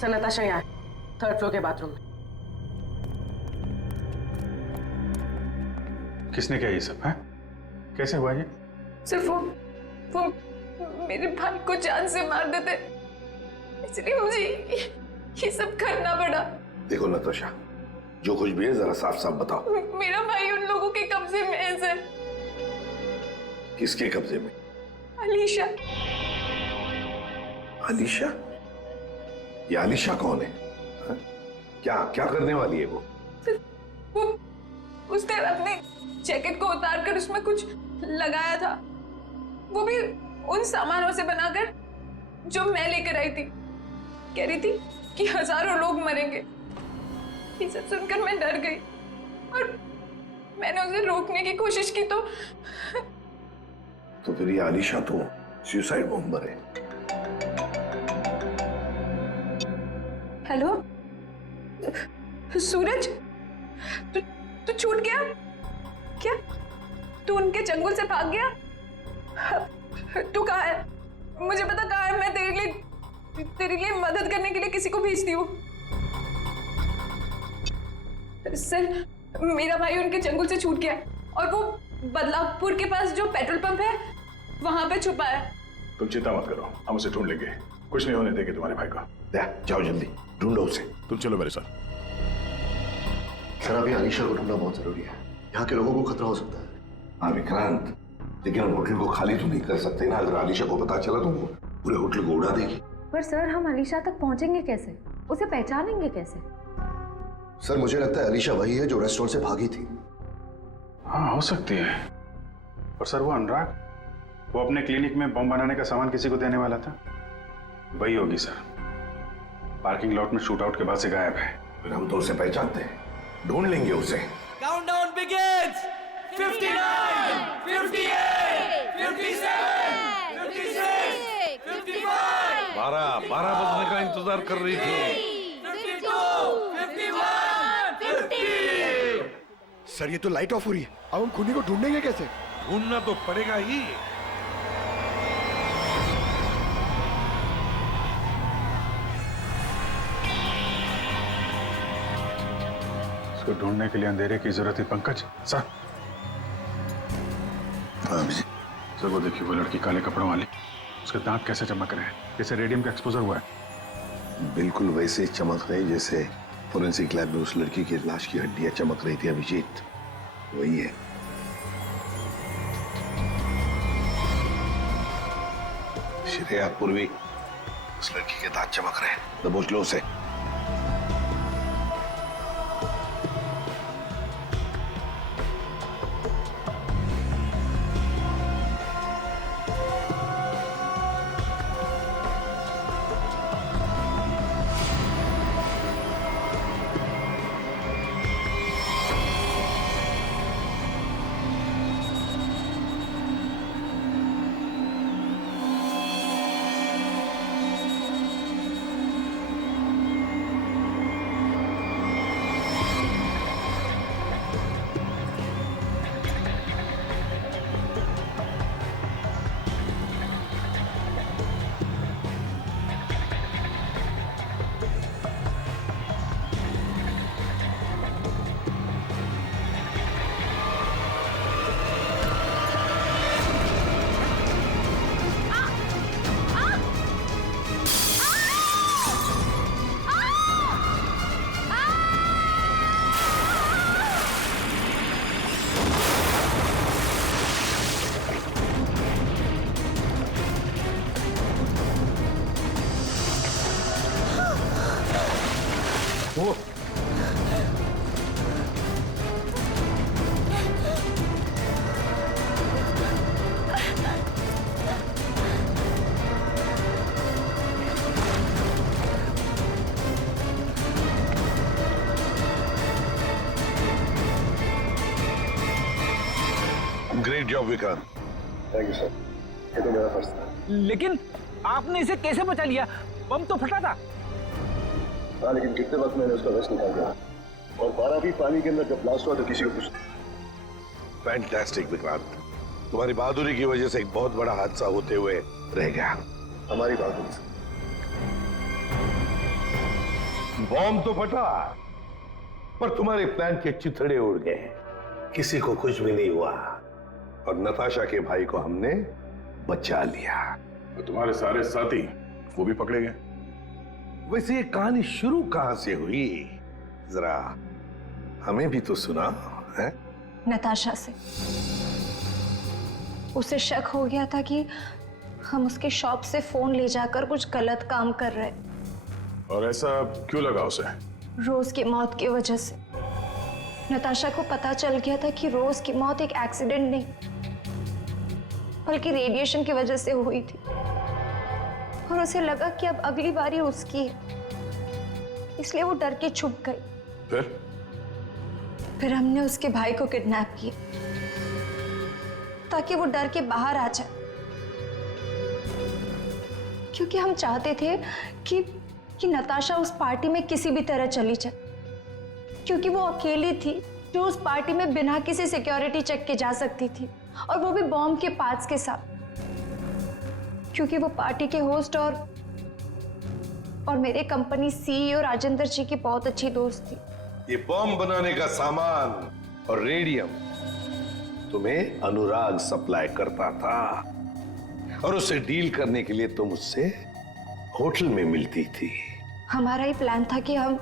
सर नताशा यहाँ है, 3rd फ्लोर के बाथरूम में। किसने किया ये सब है? कैसे हुआ ये? सिर्फ वो मेरे भाई को जान से मार देते, इसलिए मुझे ये सब करना पड़ा। देखो नताशा, जो कुछ भी है जरा साफ साफ बताओ। मेरा भाई उन लोगों के कब्जे में है सर। किसके कब्जे में? अलीशा। अलीशा? ये अलीशा कौन है? हा? क्या क्या करने वाली है वो? उसने अपने जैकेट को उतार कर उसमें कुछ लगाया था, वो भी उन सामानों से बनाकर जो मैं लेकर आई थी। कह रही थी कि हजारों लोग मरेंगे। ये सब सुनकर मैं डर गई और मैंने उसे रोकने की कोशिश की तो फिर ये अलीशा तो सुसाइड बॉम्बर है। हेलो सूरज, तू छूट गया क्या? तू उनके जंगल से भाग गया? तू कहाँ है? मुझे पता कहाँ है। मैं तेरे लिए मदद करने के लिए किसी को भेजती हूँ। सर मेरा भाई उनके जंगल से छूट गया और वो बदलापुर के पास जो पेट्रोल पंप है वहां पे छुपा है। तुम चिंता मत करो, हम उसे ढूंढ लेंगे। कुछ नहीं होने देंगे तुम्हारे भाई को। जाओ जल्दी ढूंढो उसे। तुम चलो मेरे साथ। सर अभी अलीशा को ढूंढना बहुत जरूरी है। यहाँ के लोगों को खतरा हो सकता है। हाँ विक्रांत, लेकिन हम होटल को खाली तो नहीं कर सकते ना। अगर अलीशा को पता चला तो वो पूरे होटल को उड़ा देगी। पर सर हम अलीशा तक पहुंचेंगे कैसे? उसे पहचानेंगे कैसे? सर मुझे लगता है अलीशा वही है जो रेस्टोरेंट से भागी थी। हाँ हो सकती है। और सर वो अनुराग, वो अपने क्लिनिक में बम बनाने का सामान किसी को देने वाला था, वही होगी सर। पार्किंग लॉट में शूट आउट के बाद से गायब है। फिर हम तो उसे पहचानते हैं, ढूंढ लेंगे उसे। Countdown begins. 59, 58, 57, 56, 55। 12 बजने का इंतजार कर रही थी। 52, 51, 50। सर ये तो लाइट ऑफ हो रही है। अब हम खूनी को ढूंढेंगे कैसे? ढूंढना तो पड़ेगा ही। इसको ढूंढने के लिए अंधेरे की जरूरत है पंकज। सर सर वो देखिए, वो लड़की काले कपड़ों वाली, उसके दांत कैसे चमक रहे हैं, जैसे रेडियम का एक्सपोजर हुआ है। बिल्कुल वैसे चमक रही जैसे फोरेंसिक लैब में उस लड़की की लाश की हड्डियां चमक रही थी अभिजीत, वही है। श्रेया पूर्वी, उस लड़की के दांत चमक रहे हैं। दबोच लो उसे। Job Vikrant. Thank you sir, ये तो मेरा फर्ज था। लेकिन आपने इसे कैसे बचा लिया? बम तो फटा था। हाँ, लेकिन कितने वक्त मैंने उसका वेस्ट निकाल दिया, और 12 भी पानी के अंदर जब ब्लास्ट हुआ तो किसी को कुछ। फैंटास्टिक विक्रांत, तुम्हारी बहादुरी की वजह से एक बहुत बड़ा हादसा होते हुए रह गया। हमारी बहादुरी से। बॉम्ब तो फटा, पर तुम्हारे प्लान के चिथड़े उड़ गए, किसी को कुछ भी नहीं हुआ, और नताशा के भाई को हमने बचा लिया। तो तुम्हारे सारे साथी वो भी पकड़े गए। वैसे ये कहानी शुरू कहां से हुई, जरा हमें भी तो सुना है। नताशा से। उसे शक हो गया था कि हम उसके शॉप से फोन ले जाकर कुछ गलत काम कर रहे। और ऐसा क्यों लगा उसे? रोज की मौत की वजह से। नताशा को पता चल गया था कि रोज की मौत एक एक्सीडेंट नहीं, बल्कि रेडिएशन की वजह से हुई थी, और उसे लगा कि अब अगली बारी उसकी है, इसलिए वो डर के छुप गई। फिर हमने उसके भाई को किडनैप किया ताकि वो डर के बाहर आ जाए, क्योंकि हम चाहते थे कि नताशा उस पार्टी में किसी भी तरह चली जाए, क्योंकि वो अकेली थी जो उस पार्टी में बिना किसी सिक्योरिटी चेक के जा सकती थी, और वो भी बॉम्ब के पार्ट्स के साथ, क्योंकि वो पार्टी के होस्ट और मेरे कंपनी सीईओ राजेंद्र जी की बहुत अच्छी दोस्त थी। ये बॉम्ब बनाने का सामान और रेडियम तुम्हें अनुराग सप्लाई करता था, और उससे डील करने के लिए तुम उससे होटल में मिलती थी। हमारा ही प्लान था कि हम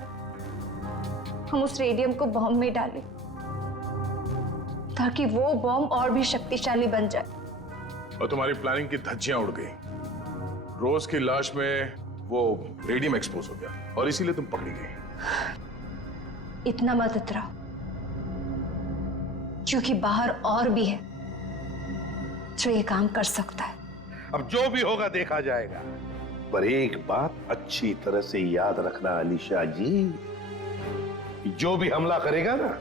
उस रेडियम को बॉम्ब में डालें, ताकि वो बॉम्ब और भी शक्तिशाली बन जाए। और तुम्हारी प्लानिंग की धज्जियां उड़ गई। रोज की लाश में वो रेडियम एक्सपोज हो गया, और इसीलिए तुम पकड़ी गई। इतना मत इतराओ, क्योंकि बाहर और भी है जो ये काम कर सकता है। अब जो भी होगा देखा जाएगा, पर एक बात अच्छी तरह से याद रखना अलीशा जी, जो भी हमला करेगा ना,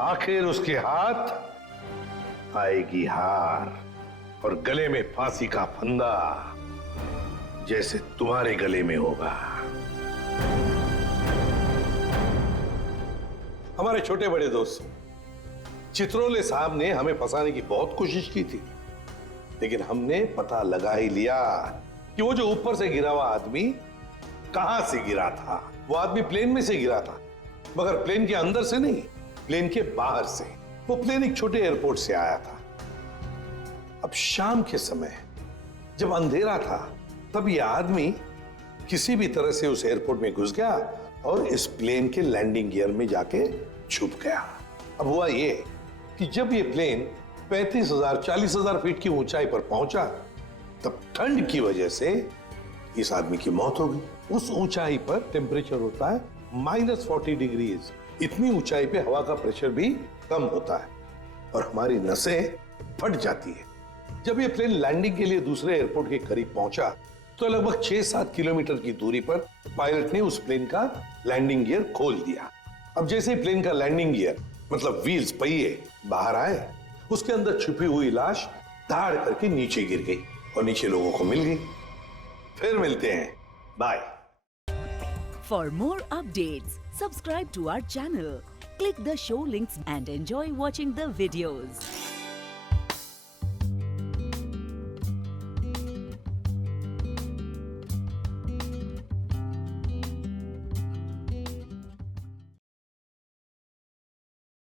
आखिर उसके हाथ आएगी हार, और गले में फांसी का फंदा, जैसे तुम्हारे गले में होगा। हमारे छोटे बड़े दोस्त चित्रोले साहब ने हमें फंसाने की बहुत कोशिश की थी, लेकिन हमने पता लगा ही लिया कि वो जो ऊपर से गिरा हुआ आदमी कहां से गिरा था। वो आदमी प्लेन में से गिरा था, मगर प्लेन के अंदर से नहीं, प्लेन के बाहर से। वो प्लेन एक छोटे एयरपोर्ट से आया था। अब शाम के समय जब अंधेरा था, तब ये आदमी किसी भी तरह से उस एयरपोर्ट में घुस गया और इस प्लेन के लैंडिंग गियर में जाके छुप गया। अब हुआ ये कि जब ये प्लेन 35,000 40,000 फीट की ऊंचाई पर पहुंचा, तब ठंड की वजह से इस आदमी की मौत हो गई। उस ऊंचाई पर टेम्परेचर होता है -40 डिग्रीज। इतनी ऊंचाई पे हवा का प्रेशर भी कम होता है और हमारी नसें फट जाती है। जब ये प्लेन लैंडिंग के लिए दूसरे एयरपोर्ट के करीब पहुंचा, तो लगभग 6-7 किलोमीटर की दूरी पर पायलट ने उस प्लेन का लैंडिंग गियर खोल दिया। अब जैसे ही प्लेन का लैंडिंग गियर मतलब व्हील्स पहिए बाहर आए, उसके अंदर छुपी हुई लाश धाड़ करके नीचे गिर गई और नीचे लोगों को मिल गई। फिर मिलते हैं, bye. For more updates, subscribe to our channel, click the show links and enjoy watching the videos.